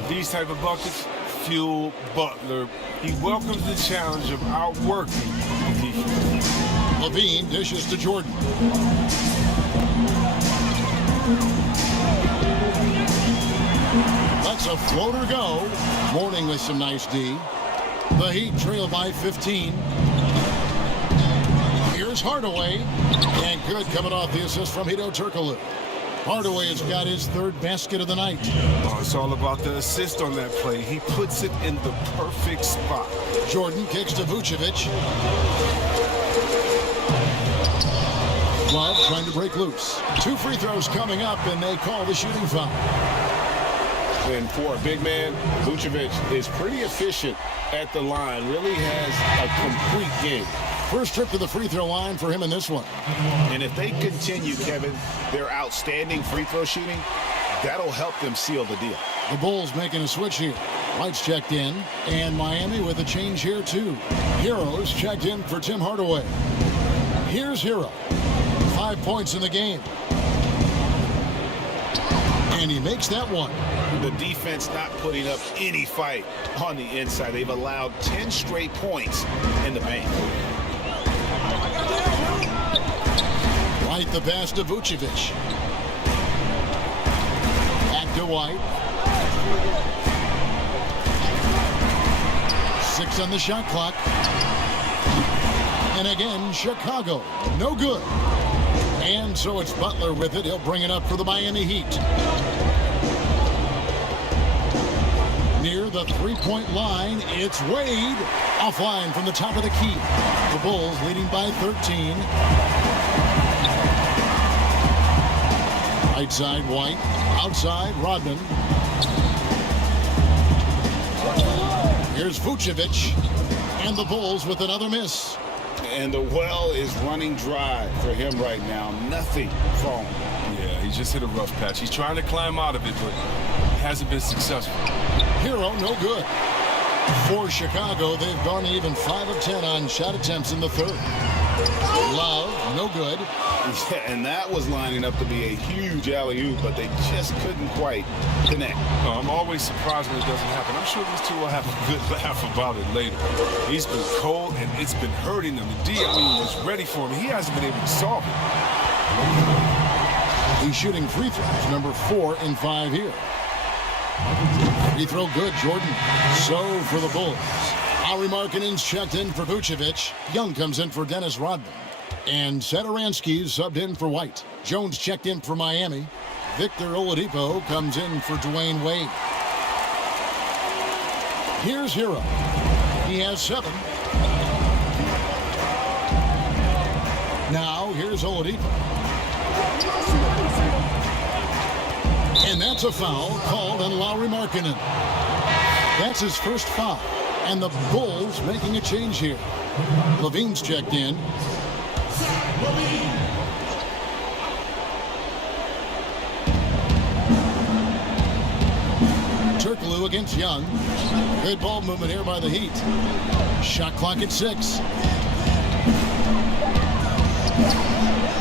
These type of buckets fuel Butler. He welcomes the challenge of outworking the defense. Levine dishes to Jordan. Lets a floater go. Mourning with some nice D. The Heat trail by 15. Here's Hardaway. And good coming off the assist from Hedo Turkoglu. Hardaway has got his 3rd basket of the night. Oh, it's all about the assist on that play. He puts it in the perfect spot. Jordan kicks to Vucevic. Love trying to break loose. 2 free throws coming up, and they call the shooting foul. And for a big man, Vucevic is pretty efficient at the line. Really has a complete game. First trip to the free throw line for him in this one. And if they continue, Kevin, their outstanding free throw shooting, that'll help them seal the deal. The Bulls making a switch here. White's checked in, and Miami with a change here too. Hero's checked in for Tim Hardaway. Here's Hero. 5 points in the game. And he makes that one. The defense not putting up any fight on the inside. They've allowed 10 straight points in the paint. White the pass to Vucevic. Back to White. 6 on the shot clock. And again, Chicago. No good. And so it's Butler with it. He'll bring it up for the Miami Heat. Near the three-point line, it's Wade. Offline from the top of the key. The Bulls leading by 13. Right side, White. Outside, Rodman. Here's Vucevic. And the Bulls with another miss. And the well is running dry for him right now. Nothing falling. Yeah, he just hit a rough patch. He's trying to climb out of it, but hasn't been successful. Hero, no good. For Chicago, they've gone even 5 of 10 on shot attempts in the third. Love, no good. Yeah, and that was lining up to be a huge alley-oop, but they just couldn't quite connect. I'm always surprised when it doesn't happen. I'm sure these two will have a good laugh about it later. He's been cold, and it's been hurting him. The D, was ready for him. He hasn't been able to solve it. He's shooting free throws, number 4 in 5 here. Free throw good, Jordan. So for the Bulls. Lauri Markkanen's checked in for Vucevic. Young comes in for Dennis Rodman. And Satoransky's subbed in for White. Jones checked in for Miami. Victor Oladipo comes in for Dwayne Wade. Here's Hero. He has 7. Now here's Oladipo. And that's a foul called on Lauri Markkanen. That's his first foul. And the Bulls making a change here. Levine's checked in. Turkoglu against Young. Good ball movement here by the Heat. Shot clock at 6.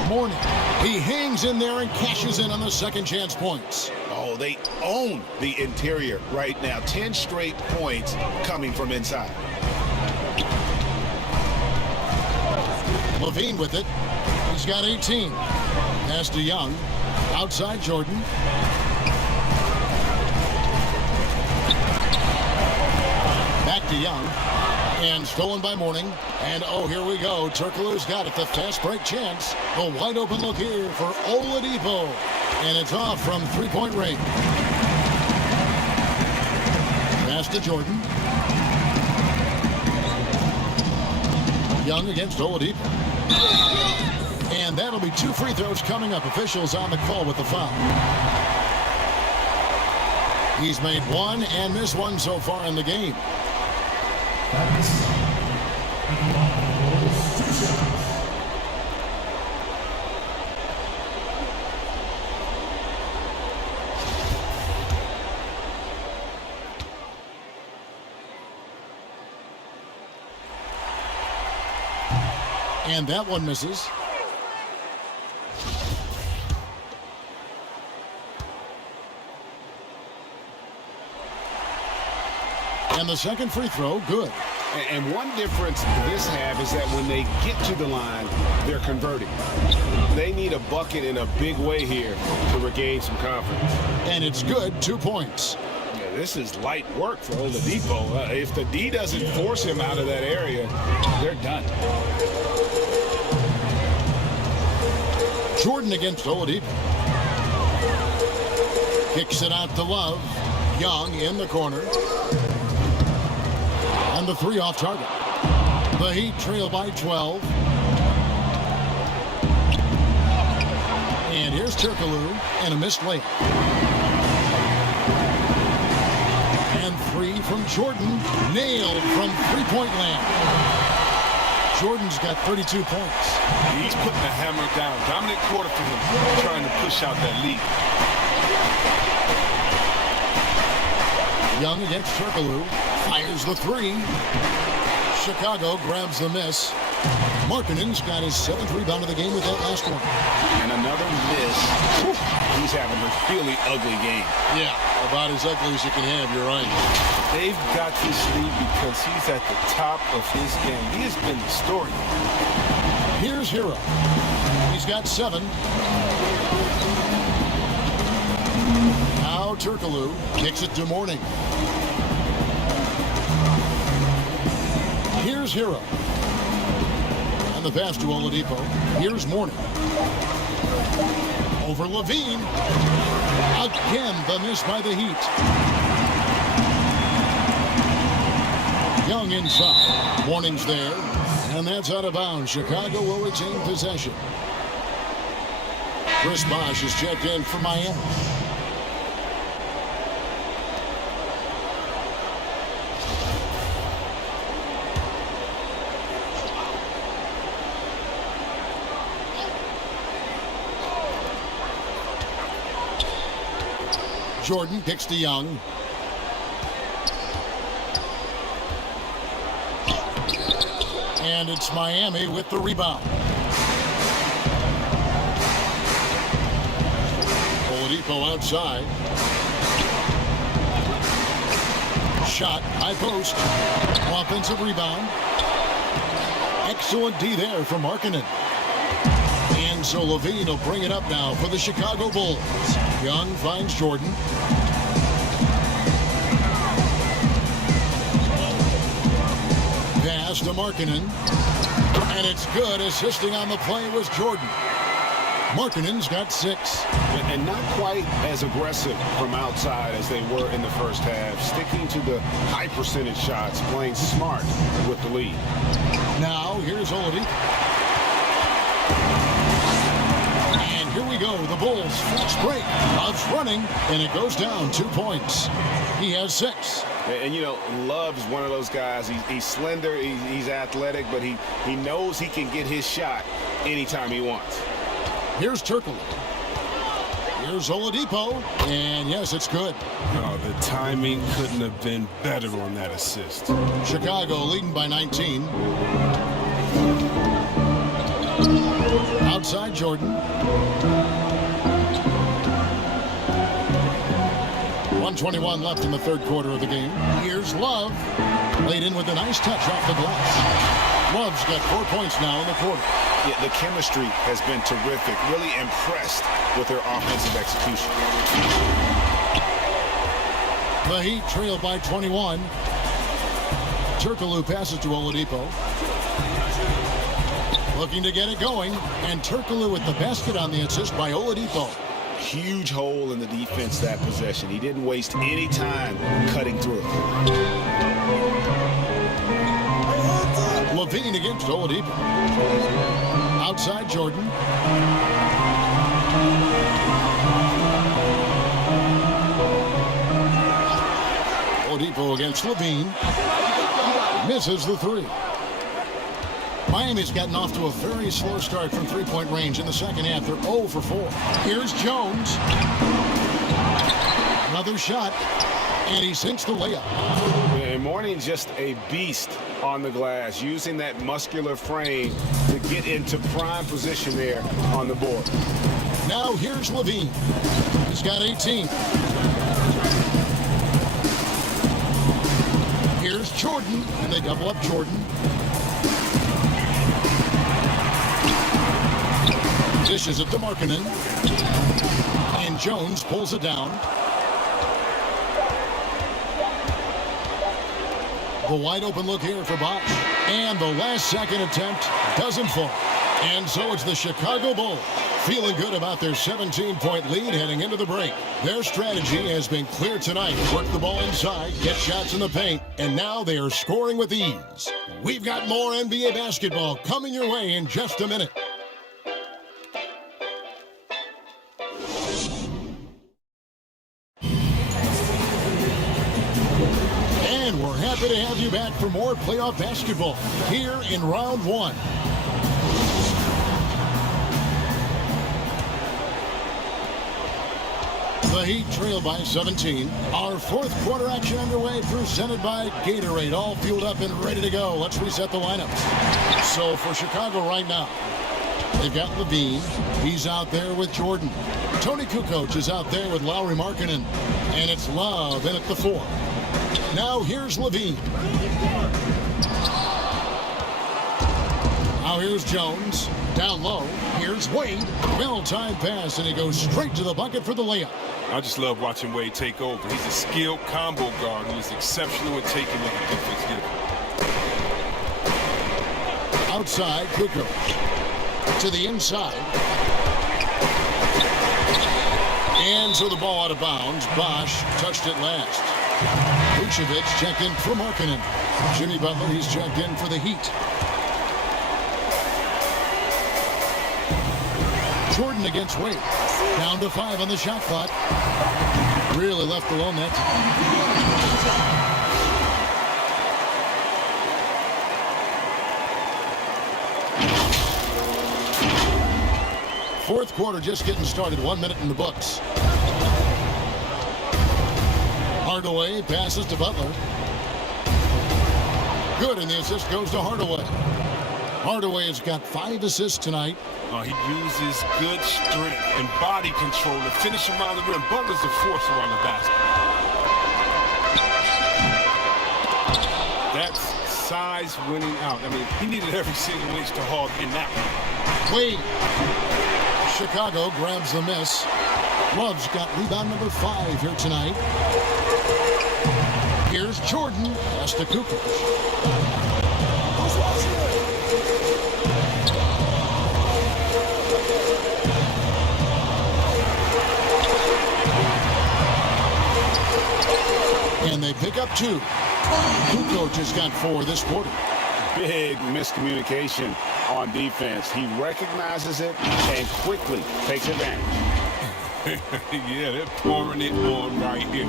Morning. He hangs in there and cashes in on the second chance points. Oh, they own the interior right now. 10 straight points coming from inside. Levine with it. He's got 18. Pass to Young. Outside Jordan. Back to Young. And stolen by Mourning. And oh, here we go. Turkoglu's got it. The fast break chance. A wide open look here for Oladipo. And it's off from three-point range. Pass to Jordan. Young against Oladipo. And that'll be 2 free throws coming up. Officials on the call with the foul. He's made 1 and missed 1 so far in the game. And that one misses. And the second free throw, good. And one difference this half is that when they get to the line, they're converting. They need a bucket in a big way here to regain some confidence. And it's good, 2 points. Yeah, this is light work for Oladipo. If the D doesn't force him out of that area, they're done. Jordan against Oladipo. Kicks it out to Love. Young in the corner. And the 3 off target. The Heat trail by 12. And here's Turkoglu and a missed layup. And 3 from Jordan. Nailed from three-point land. Jordan's got 32 points. He's putting the hammer down. Dominant quarter for him, trying to push out that lead. Young against Turkoglu. Fires the 3. Chicago grabs the miss. Markkanen's got his 7th rebound of the game with that last one. And another miss. He's having a really ugly game. Yeah, about as ugly as you can have, you're right. They've got this lead because he's at the top of his game. He has been the story. Here's Hero. He's got 7. Now Turkoglu kicks it to Mourning. Here's Hero. And the pass to Oladipo. Here's Mourning. Over Levine. Again, the miss by the Heat. Young inside. Mourning's there. And that's out of bounds. Chicago will retain possession. Chris Bosh is checked in for Miami. Jordan kicks to Young. And it's Miami with the rebound. Oladipo outside. Shot, high post. Offensive rebound. Excellent D there from Markkanen. And so Levine will bring it up now for the Chicago Bulls. Young finds Jordan. Pass to Markkanen. And it's good. Assisting on the play was Jordan. Markkanen's got 6. And not quite as aggressive from outside as they were in the first half. Sticking to the high percentage shots, playing smart with the lead. Now, here's Oladipo. And here we go. The Bulls fast break. Love's running, and it goes down 2 points. He has 6. And you know, Love's one of those guys. He's slender, he's athletic, but he knows he can get his shot anytime he wants. Here's Turkoglu. Here's Oladipo. And yes, it's good. Oh, the timing couldn't have been better on that assist. Chicago leading by 19. Outside Jordan. 1:21 left in the third quarter of the game. Here's Love. Laid in with a nice touch off the glass. Love's got 4 points now in the quarter. Yeah, the chemistry has been terrific. Really impressed with their offensive execution. The Heat trail by 21. Turkoglu passes to Oladipo. Looking to get it going. And Turkoglu with the basket on the assist by Oladipo. Huge hole in the defense that possession. He didn't waste any time cutting through. Levine against Oladipo. Outside Jordan. Oladipo against Levine. Misses the 3. Miami's gotten off to a very slow start from three-point range in the second half. They're 0 for 4. Here's Jones. Another shot, and he sinks the layup. And Mourning's just a beast on the glass, using that muscular frame to get into prime position there on the board. Now here's Levine. He's got 18. Here's Jordan, and they double up Jordan. Dishes it to Markkanen. And Jones pulls it down. The wide open look here for Bosch. And the last second attempt doesn't fall. And so it's the Chicago Bulls feeling good about their 17-point lead heading into the break. Their strategy has been clear tonight. Work the ball inside, get shots in the paint, and now they are scoring with ease. We've got more NBA basketball coming your way in just a minute. And we're happy to have you back for more playoff basketball here in round 1. The Heat trail by 17. Our fourth quarter action underway, presented by Gatorade. All fueled up and ready to go. Let's reset the lineups. So for Chicago right now, they've got Levine. He's out there with Jordan. Tony Kukoc is out there with Lauri Markkanen. And it's Love in at the 4. Now here's Levine. Now here's Jones. Down low. Here's Wade. Well-timed pass, and he goes straight to the bucket for the layup. I just love watching Wade take over. He's a skilled combo guard who is exceptional at taking what the defense gives him. Outside, Kukoc. To the inside. And so the ball out of bounds. Bosch touched it last. Vucevic checked in for Markkanen. Jimmy Butler, he's checked in for the Heat. Jordan against Wade. Down to 5 on the shot clock. Really left alone that time. Fourth quarter just getting started. 1 minute in the books. Hardaway passes to Butler. Good, and the assist goes to Hardaway. Hardaway has got 5 assists tonight. He uses good strength and body control to finish around the rim. Butler's a force around the basket. That's size winning out. I mean, he needed every single inch to hog in that one. Wade. Chicago grabs the miss. Love's got rebound number 5 here tonight. Here's Jordan. That's to Kukoc. And they pick up 2. Kukoc has got 4 this quarter. Big miscommunication on defense. He recognizes it and quickly takes advantage. Yeah, they're pouring it on right here.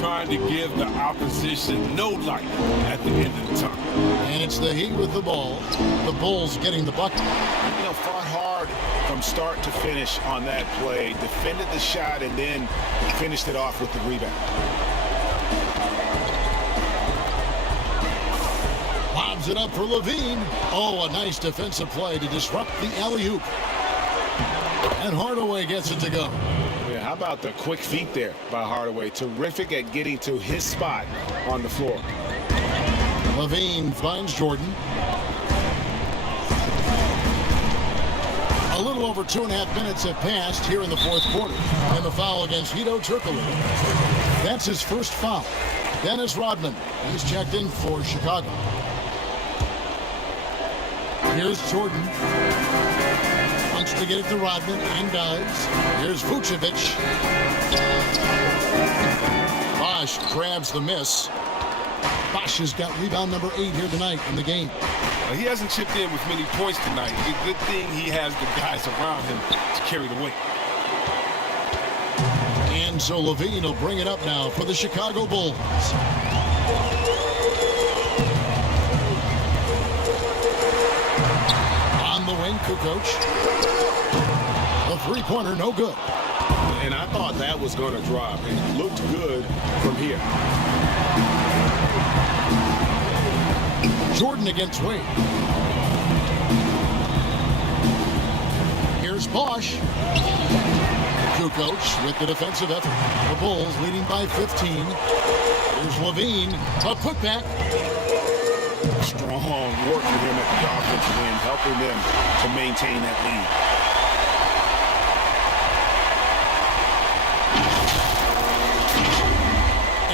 Trying to give the opposition no light at the end of the tunnel. And it's the Heat with the ball. The Bulls getting the bucket. You know, fought hard from start to finish on that play. Defended the shot and then finished it off with the rebound. Lobs it up for Levine. Oh, a nice defensive play to disrupt the alley-oop. And Hardaway gets it to go. Yeah, how about the quick feet there by Hardaway? Terrific at getting to his spot on the floor. Levine finds Jordan. A little over 2.5 minutes have passed here in the fourth quarter. And the foul against Hedo Turkoglu. That's his first foul. Dennis Rodman. He's checked in for Chicago. Here's Jordan. Wants to get it to Rodman and does. Here's Vucevic. Bosh grabs the miss. Bosh has got rebound number 8 here tonight in the game. He hasn't chipped in with many points tonight. The good thing he has the guys around him to carry the weight. And so Levine will bring it up now for the Chicago Bulls. On the wing, Kukoc. The three-pointer, no good. And I thought that was going to drop. It looked good from here. Jordan against Wade. Here's Bosh. Kukoc with the defensive effort. The Bulls leading by 15. Here's Levine. A putback. Strong work for him at the offensive end, helping them to maintain that lead.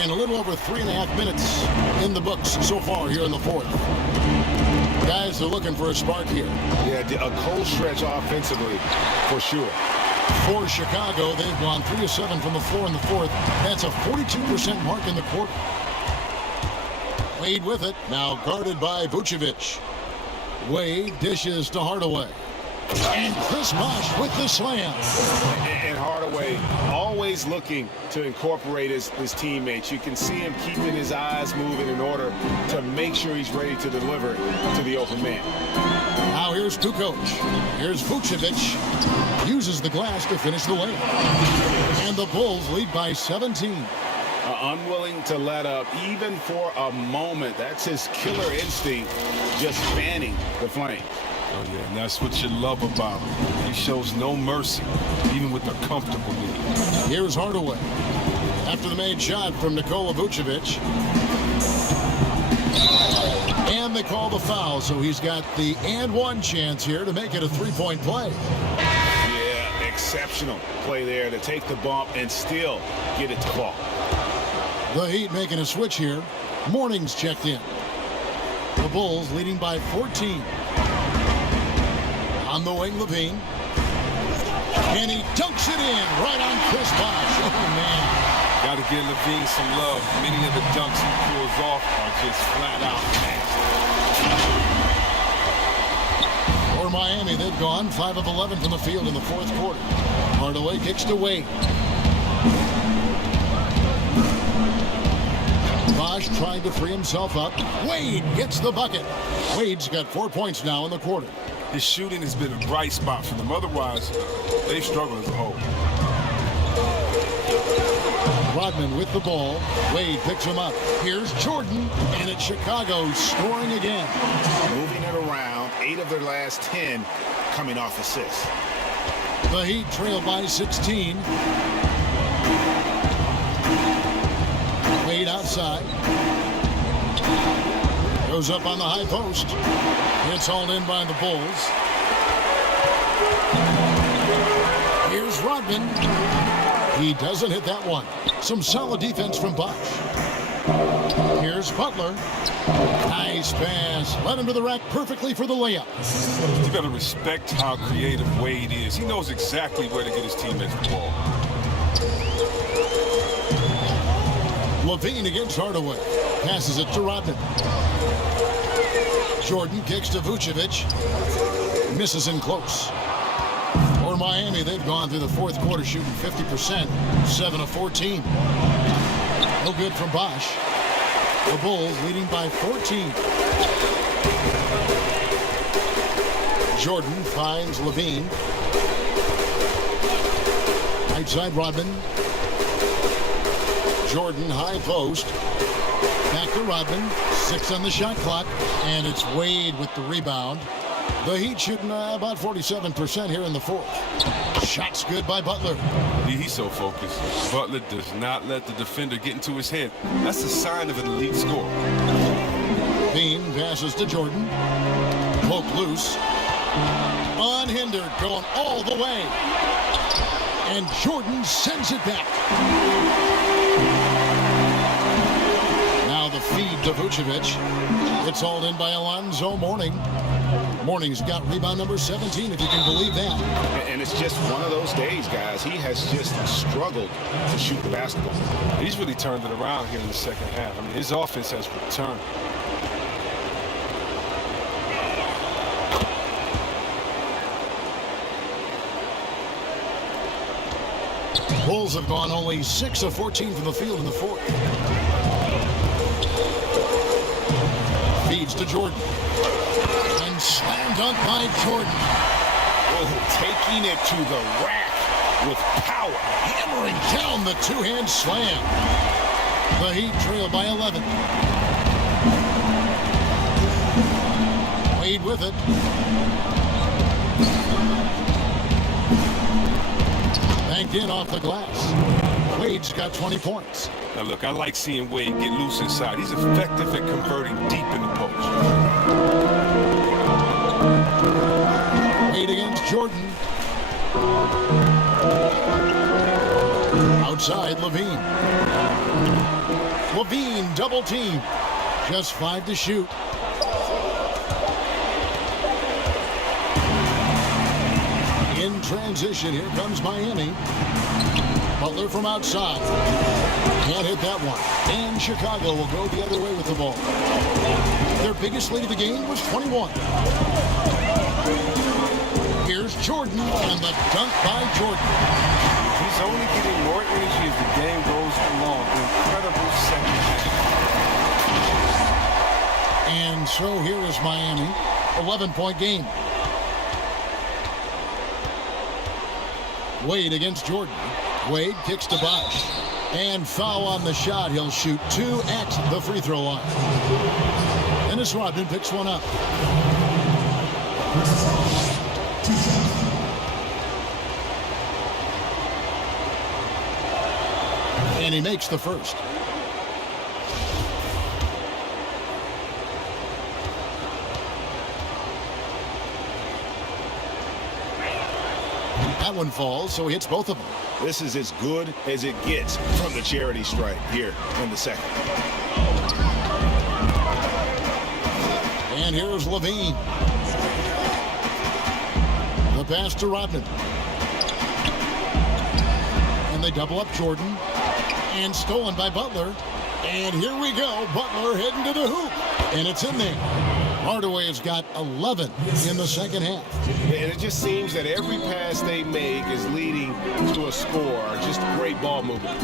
And a little over 3.5 minutes in the books so far here in the fourth. Guys are looking for a spark here. Yeah, a cold stretch offensively for sure. For Chicago, they've gone 3 of 7 from the floor in the fourth. That's a 42% mark in the quarter. Wade with it, now guarded by Vucevic. Wade dishes to Hardaway. And Chris Bosh with the slam. And Hardaway always looking to incorporate his teammates. You can see him keeping his eyes moving in order to make sure he's ready to deliver to the open man. Now here's Kukoc. Here's Vucevic. Uses the glass to finish the layup. And the Bulls lead by 17. Unwilling to let up even for a moment. That's his killer instinct, just fanning the flame. Oh, yeah, and that's what you love about him. He shows no mercy, even with a comfortable lead. Here's Hardaway. After the made shot from Nikola Vucevic. And they call the foul, so he's got the and one chance here to make it a three-point play. Yeah, exceptional play there to take the bump and still get it to fall. The Heat making a switch here. Morning's checked in. The Bulls leading by 14. On the wing, Levine. And he dunks it in right on Chris Bosh. Oh, man. Got to give Levine some love. Many of the dunks he pulls off are just flat out nasty. For Miami, they've gone 5 of 11 from the field in the fourth quarter. Hardaway kicks to Wade. Bosh trying to free himself up. Wade gets the bucket. Wade's got 4 points now in the quarter. His shooting has been a bright spot for them. Otherwise, they've struggled as a whole. Rodman with the ball. Wade picks him up. Here's Jordan, and it's Chicago scoring again. Moving it around, 8 of their last 10 coming off assists. The Heat trail by 16. Wade outside. Goes up on the high post. It's hauled in by the Bulls. Here's Rodman. He doesn't hit that one. Some solid defense from Bosch. Here's Butler. Nice pass. Led him to the rack perfectly for the layup. You got to respect how creative Wade is. He knows exactly where to get his teammates the ball. Levine against Hardaway. Passes it to Rodman. Jordan kicks to Vucevic. Misses in close. For Miami, they've gone through the fourth quarter shooting 50%, 7 of 14. No good from Bosch. The Bulls leading by 14. Jordan finds Levine. Right side Rodman. Jordan high post. Back to Rodman. 6 on the shot clock. And it's Wade with the rebound. The Heat shooting about 47% here in the fourth. Shots good by Butler. He's so focused. Butler does not let the defender get into his head. That's a sign of an elite scorer. Bean passes to Jordan. Poke loose. Unhindered, going all the way. And Jordan sends it back. Now the feed to Vucevic. It's hauled in by Alonzo Mourning. Mourning's got rebound number 17, if you can believe that. And it's just one of those days, guys. He has just struggled to shoot the basketball. He's really turned it around here in the second half. I mean, his offense has returned. Bulls have gone only 6 of 14 from the field in the fourth. Feeds to Jordan. And slam dunk by Jordan. Taking it to the rack with power. Hammering down the two-hand slam. The Heat trail by 11. Wade with it. Banked in off the glass. Wade's got 20 points. Now look, I like seeing Wade get loose inside. He's effective at converting deep in the post. Wade against Jordan. Outside Levine. Levine double team. Just 5 to shoot. In transition, here comes Miami. Butler from outside. Can't hit that one. And Chicago will go the other way with the ball. Their biggest lead of the game was 21. Here's Jordan and the dunk by Jordan. He's only getting more energy as the game goes along. Incredible second half. And so here is Miami. 11-point game. Wade against Jordan. Wade kicks to Bosch. And foul on the shot. He'll shoot 2 at the free throw line. Dennis Rodman picks one up. And he makes the first. That one falls, so he hits both of them. This is as good as it gets from the charity stripe here in the second. And here's Levine. The pass to Rodman. And they double up Jordan. And stolen by Butler. And here we go. Butler heading to the hoop. And it's in there. Hardaway has got 11 in the second half. And it just seems that every pass they make is leading to a score. Just great ball movement.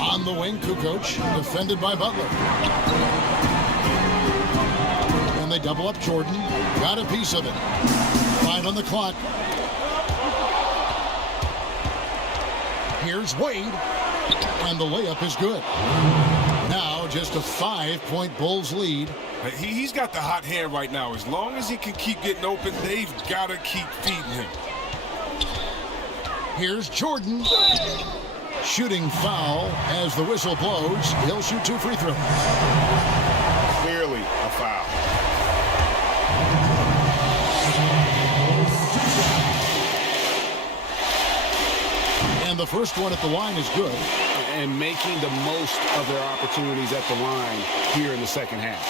On the wing, Kukoc, defended by Butler. And they double up Jordan. Got a piece of it. 5 on the clock. Here's Wade, and the layup is good. Now just a 5-point Bulls lead. He's got the hot hand right now. As long as he can keep getting open, they've got to keep feeding him. Here's Jordan. Shooting foul as the whistle blows. He'll shoot 2 free throws. Clearly a foul. And the first one at the line is good. And making the most of their opportunities at the line here in the second half.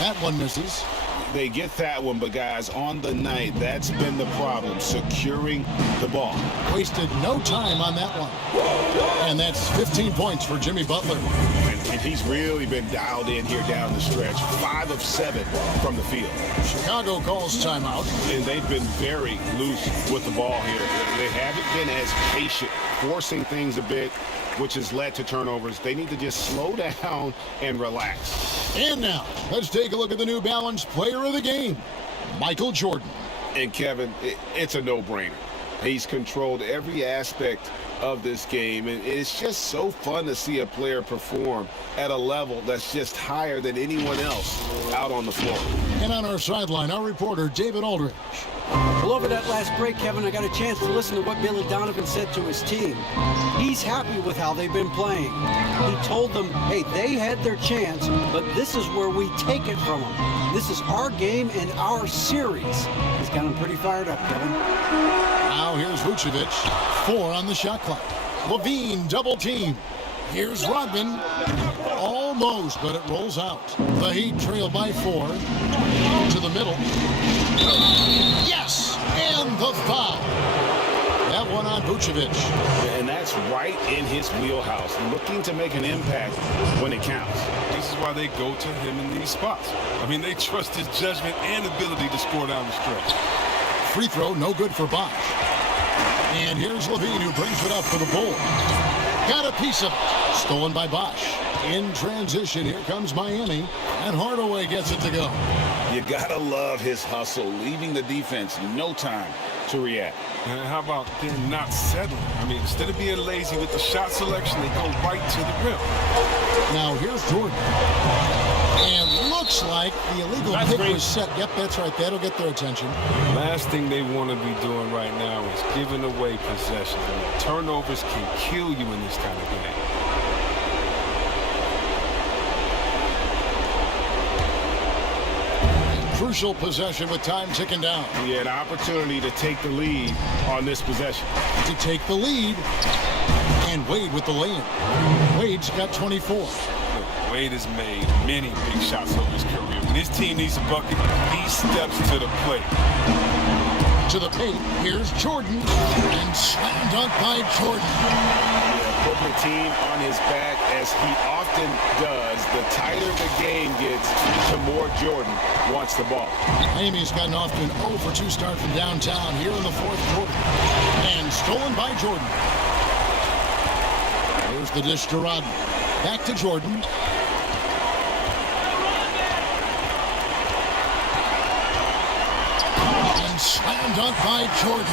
That one misses. They get that one, but guys, on the night, that's been the problem, securing the ball. Wasted no time on that one. And that's 15 points for Jimmy Butler. And he's really been dialed in here down the stretch. 5 of 7 from the field. Chicago calls timeout. And they've been very loose with the ball here. They haven't been as patient, forcing things a bit, which has led to turnovers. They need to just slow down and relax. And now, let's take a look at the New Balance player of the game, Michael Jordan. And Kevin, it's a no-brainer. He's controlled every aspect of this game, and it's just so fun to see a player perform at a level that's just higher than anyone else out on the floor. And on our sideline, our reporter, David Aldridge. Well, over that last break, Kevin, I got a chance to listen to what Billy Donovan said to his team. He's happy with how they've been playing. He told them, hey, they had their chance, but this is where we take it from them. This is our game and our series. He's got them pretty fired up, Kevin. Now here's Vucevic. 4 on the shot clock. Levine double team. Here's Rodman. Almost, but it rolls out. The Heat trail by 4. To the middle. Yes! And the foul. That one on Vucevic. And that's right in his wheelhouse, looking to make an impact when it counts. This is why they go to him in these spots. I mean, they trust his judgment and ability to score down the stretch. Free throw, no good for Bosch. And here's Levine, who brings it up for the Bulls. Got a piece of it. Stolen by Bosch. In transition, here comes Miami. And Hardaway gets it to go. You gotta love his hustle, leaving the defense no time to react. And how about they're not settling? I mean, instead of being lazy with the shot selection, they go right to the rim. Now here's Jordan. And looks like the illegal pick was set. Yep, that's right. That'll get their attention. Last thing they want to be doing right now is giving away possessions. I mean, turnovers can kill you in this kind of game. Crucial possession with time ticking down. He had an opportunity to take the lead on this possession. To take the lead. And Wade with the lay-in. Wade's got 24. Look, Wade has made many big shots over his career. When his team needs a bucket, he steps to the plate. To the paint, here's Jordan. And slam dunk by Jordan. Putting the team on his back, as he often does. The tighter the game gets, the more Jordan wants the ball. Miami's gotten off to an 0-for-2 start from downtown here in the fourth quarter. And stolen by Jordan. There's the dish to Rodman. Back to Jordan. And slam dunk by Jordan.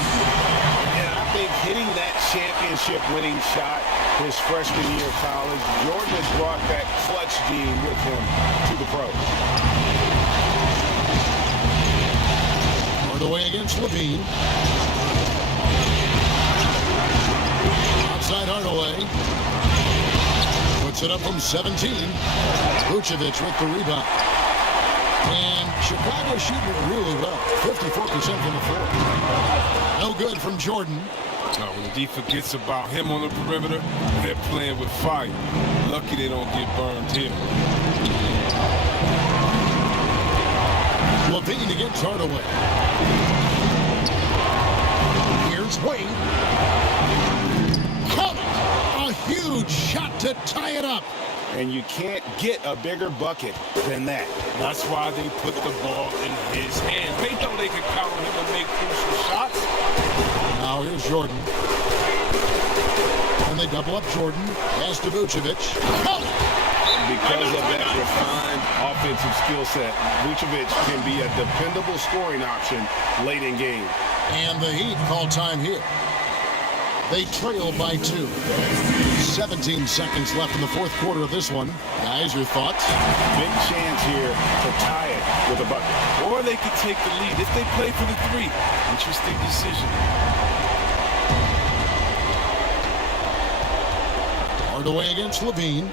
And I think hitting that championship-winning shot his freshman year of college, Jordan has brought that clutch gene with him to the pros. Hardaway against Levine. Outside Hardaway. Puts it up from 17. Vucevic with the rebound. And Chicago shooting it really well. 54% from the floor. No good from Jordan. Now, when the defense forgets about him on the perimeter, they're playing with fire. Lucky they don't get burned here. Levine against Hardaway. Here's Wade. Coming! A huge shot to tie it up. And you can't get a bigger bucket than that. That's why they put the ball in his hand. They know they can count on him to make crucial shots. Now Now here's Jordan. And they double up Jordan. Pass to Vucevic. Because of that refined offensive skill set, Vucevic can be a dependable scoring option late in game. And the Heat call time here. They trail by 2. 17 seconds left in the fourth quarter of this one. Guys, your thoughts? Big chance here to tie it with a bucket. Or they could take the lead if they play for the 3. Interesting decision. Hardaway against Levine.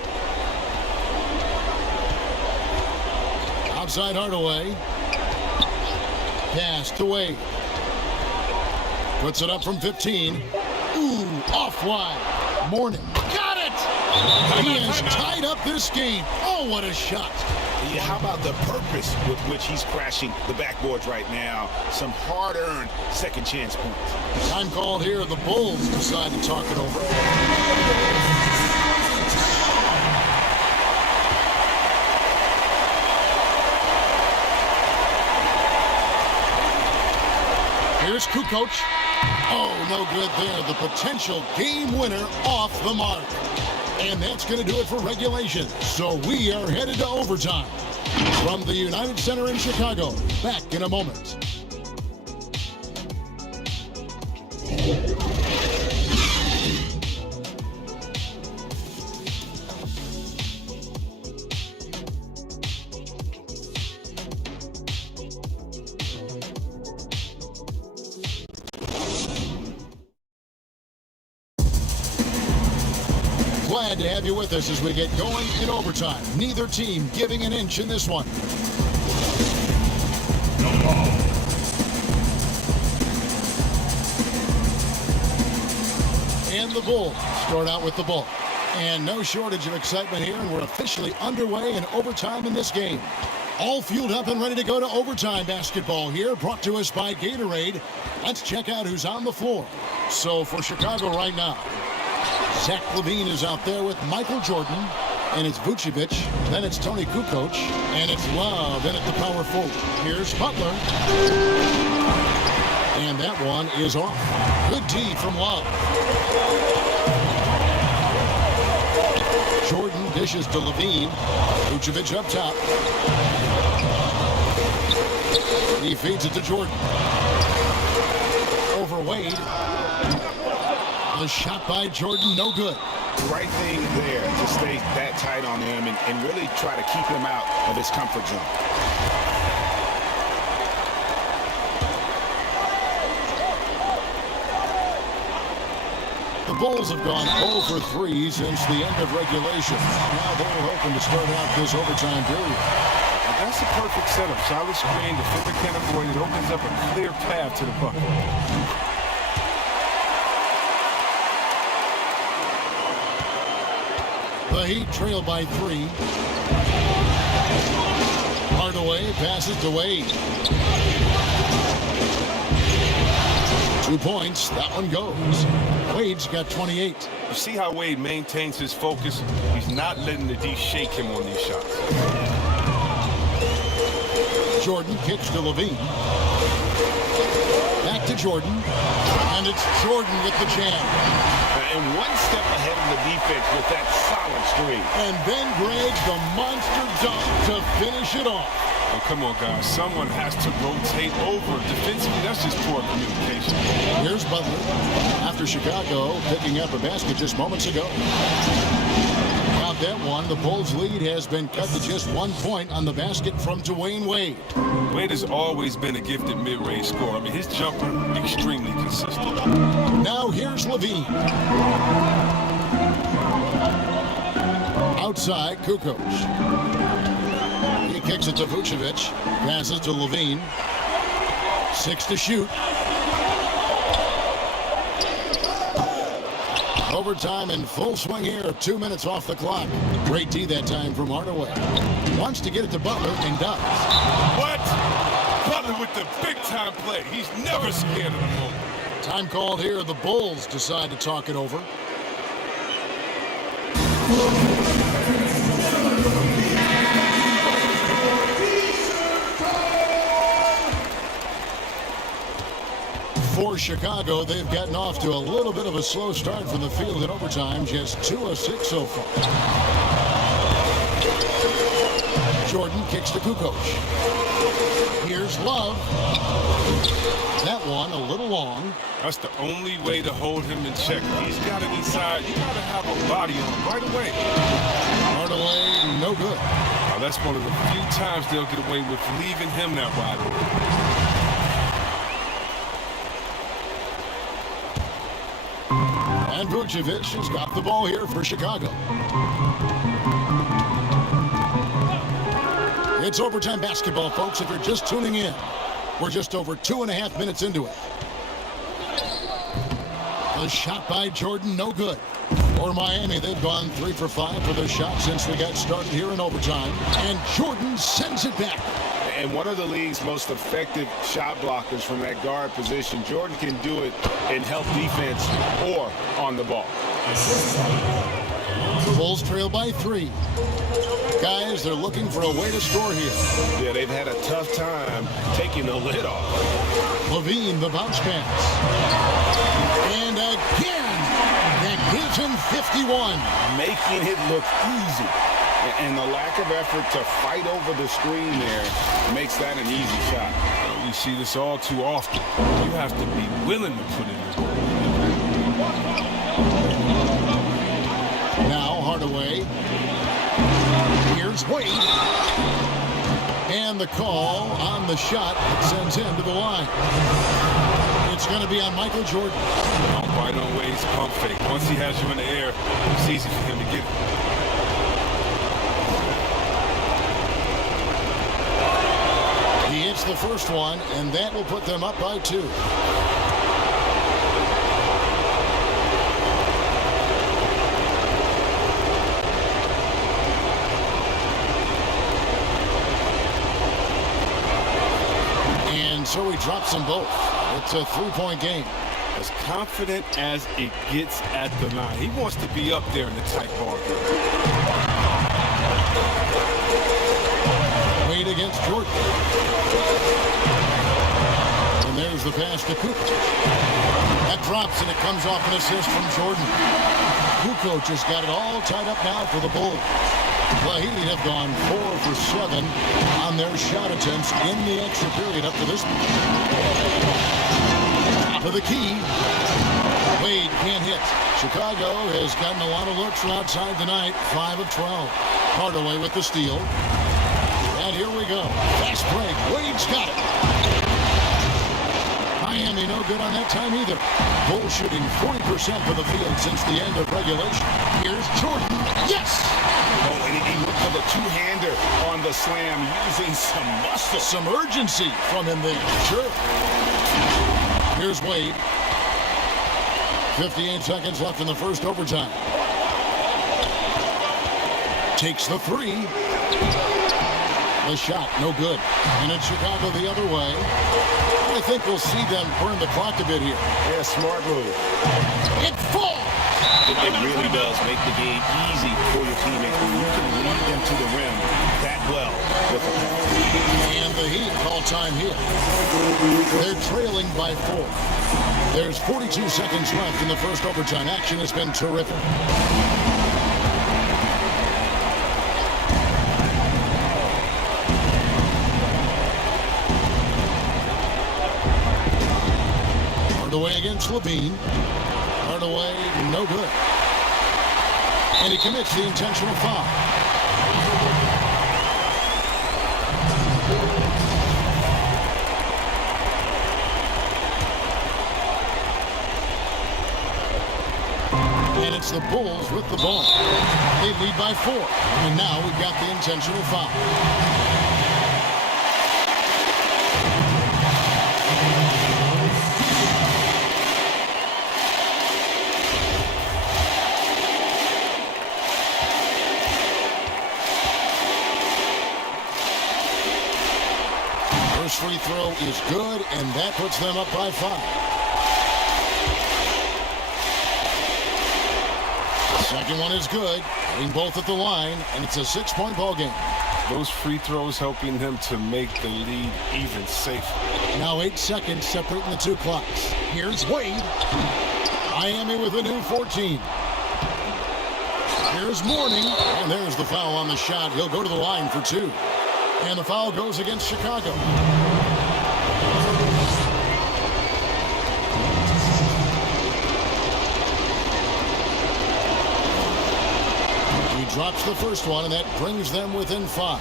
Outside Hardaway. Pass to Wade. Puts it up from 15. Ooh, off wide. Morning. Got it! He has tied up this game. Oh, what a shot. Yeah, how about the purpose with which he's crashing the backboards right now? Some hard-earned second chance points. Time called here. The Bulls decide to talk it over. Here's Kukoc. Oh, no good there. The potential game winner off the mark. And that's going to do it for regulation. So we are headed to overtime. From the United Center in Chicago. Back in a moment. Glad to have you with us as we get going in overtime. Neither team giving an inch in this one. And the Bulls start out with the ball. And no shortage of excitement here, and we're officially underway in overtime in this game. All fueled up and ready to go to overtime basketball here, brought to us by Gatorade. Let's check out who's on the floor. So for Chicago right now, Zach LaVine is out there with Michael Jordan, and it's Vucevic, then it's Tony Kukoc, and it's Love in at the power forward. Here's Butler. And that one is off. Good D from Love. Jordan dishes to LaVine. Vucevic up top. He feeds it to Jordan. Over Wade. The shot by Jordan, no good. Right thing there to stay that tight on him and really try to keep him out of his comfort zone. The Bulls have gone 0 for 3 since the end of regulation. Now they're hoping to start out this overtime period. That's a perfect setup. Solid screen, defender can't avoid it. Opens up a clear path to the bucket. The Heat trail by 3. Hardaway passes to Wade. 2 points. That one goes. Wade's got 28. You see how Wade maintains his focus? He's not letting the D shake him on these shots. Jordan kicks to LaVine. Back to Jordan. And it's Jordan with the jam. And one step ahead of the defense with that solid screen. And then Greg, the monster dunk to finish it off. Oh, come on, guys. Someone has to rotate over. Defensively, that's just poor communication. Here's Butler. After Chicago picking up a basket just moments ago. Out that one, the Bulls' lead has been cut to just 1 point on the basket from Dwayne Wade. Wade has always been a gifted mid-range scorer. I mean, his jumper, extremely consistent. Now here's LaVine. Outside, Kukoc. He kicks it to Vucevic. Passes to LaVine. 6 to shoot. Overtime in full swing here. 2 minutes off the clock. Great D that time from Hardaway. Wants to get it to Butler and does. What? Butler with the big-time play. He's never scared of the moment. Time called here. The Bulls decide to talk it over. For Chicago, they've gotten off to a little bit of a slow start from the field in overtime. Just 2 of 6 so far. Jordan kicks to Kukoc. Here's Love. That one a little long. That's the only way to hold him in check. He's got it inside. You got to have a body on him right away. Hardaway, no good. Now, that's one of the few times they'll get away with leaving him that wide open. And Vucevic has got the ball here for Chicago. It's overtime basketball, folks, if you're just tuning in. We're just over 2.5 minutes into it. The shot by Jordan, no good. For Miami, they've gone 3 for 5 for their shot since we got started here in overtime. And Jordan sends it back. And one of the league's most effective shot blockers from that guard position. Jordan can do it in help defense or on the ball. Bulls trail by 3. Guys, they're looking for a way to score here. Yeah, they've had a tough time taking the lid off. Levine, the bounce pass. And again, that gives him 51. Making it look easy. And the lack of effort to fight over the screen there makes that an easy shot. We see this all too often. You have to be willing to put in the work. Now Hardaway. Here's Wade. And the call on the shot that sends him to the line. It's going to be on Michael Jordan. Don't bite on Wade's pump fake. Once he has you in the air, it's easy for him to get it. He hits the first one, and that will put them up by 2. And so he drops them both. It's a 3-point game. As confident as it gets at the line. He wants to be up there in the tight ball game. Wade against Jordan. And there's the pass to Kukoc. That drops, and it comes off an assist from Jordan. Kukoc has got it all tied up now for the Bulls. The Heat have gone 4 for 7 on their shot attempts in the extra period up to this point. Top of the key. Wade can't hit. Chicago has gotten a lot of looks from outside tonight. 5 of 12. Hardaway with the steal. And here we go. Fast break. Wade's got it. Miami no good on that time either. Bulls shooting 40% for the field since the end of regulation. Here's Jordan. Yes! Oh, and he went for the two-hander on the slam, using some muscle. Some urgency from him there. Sure. Here's Wade. 58 seconds left in the first overtime. Takes the 3. The shot, no good. And it's Chicago the other way. I think we'll see them burn the clock a bit here. Yeah, smart move. It falls! It really does make the game easy for your teammates when you can lead them to the rim that well with a pass. And the Heat call time here. They're trailing by 4. There's 42 seconds left in the first overtime. Action has been terrific. Hardaway against Levine. Hardaway, no good. And he commits the intentional foul. And it's the Bulls with the ball. They lead by 4. And now we've got the intentional foul. First free throw is good, and that puts them up by 5. Second one is good. Hitting both at the line, and it's a 6-point ball game. Those free throws helping him to make the lead even safer. Now 8 seconds separating the two clocks. Here's Wade. Miami with a new 14. Here's Mourning, and there's the foul on the shot. He'll go to the line for 2. And the foul goes against Chicago. He drops the first one, and that brings them within 5.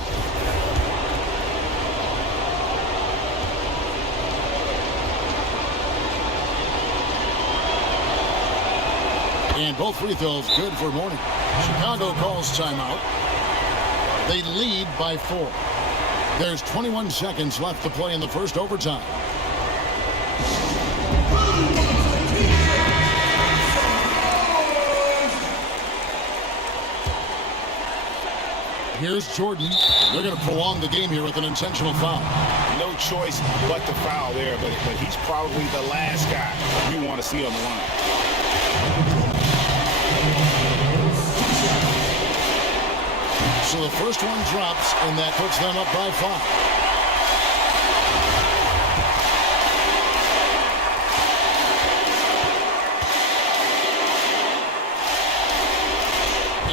And both free throws good for Mourning. Chicago calls timeout. They lead by 4. There's 21 seconds left to play in the first overtime. Here's Jordan. They're going to prolong the game here with an intentional foul. No choice but to foul there, but he's probably the last guy you want to see on the line. So the first one drops, and that puts them up by 5.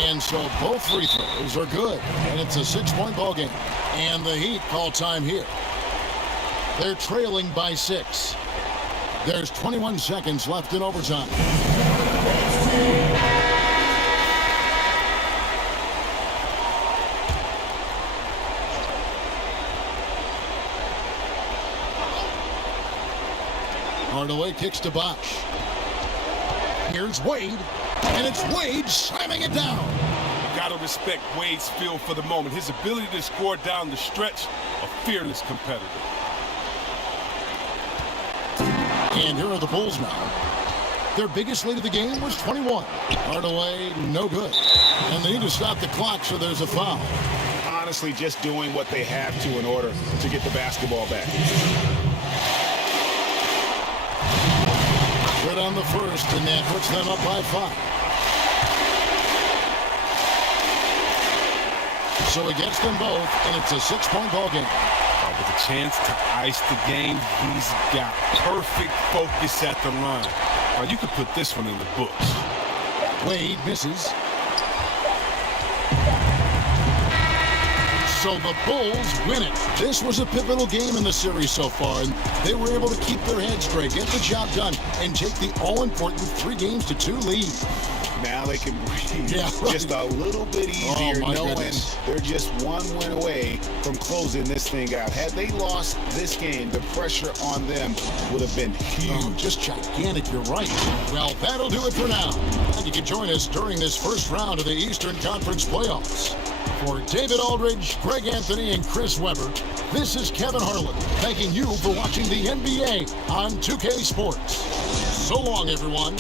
And so both free throws are good, and it's a 6-point ball game. And the Heat call time here. They're trailing by 6. There's 21 seconds left in overtime. Hardaway kicks to Bosh. Here's Wade, and it's Wade slamming it down. You got to respect Wade's feel for the moment. His ability to score down the stretch, a fearless competitor. And here are the Bulls now. Their biggest lead of the game was 21. Hardaway, no good. And they need to stop the clock, so there's a foul. Honestly, just doing what they have to in order to get the basketball back. Good on the first, and that puts them up by 5. So he gets them both, and it's a 6-point ball game. With a chance to ice the game, he's got perfect focus at the line. You could put this one in the books. Wade misses. So the Bulls win it. This was a pivotal game in the series so far, and they were able to keep their heads straight, get the job done, and take the all-important 3-2 lead. Now they can breathe right. just a little bit easier, knowing goodness. they're just one win away from closing this thing out. Had they lost this game, the pressure on them would have been huge. Oh, just gigantic, you're right. Well, that'll do it for now. And you can join us during this first round of the Eastern Conference playoffs. For David Aldridge, Greg Anthony, and Chris Webber, this is Kevin Harlan, thanking you for watching the NBA on 2K Sports. So long, everyone.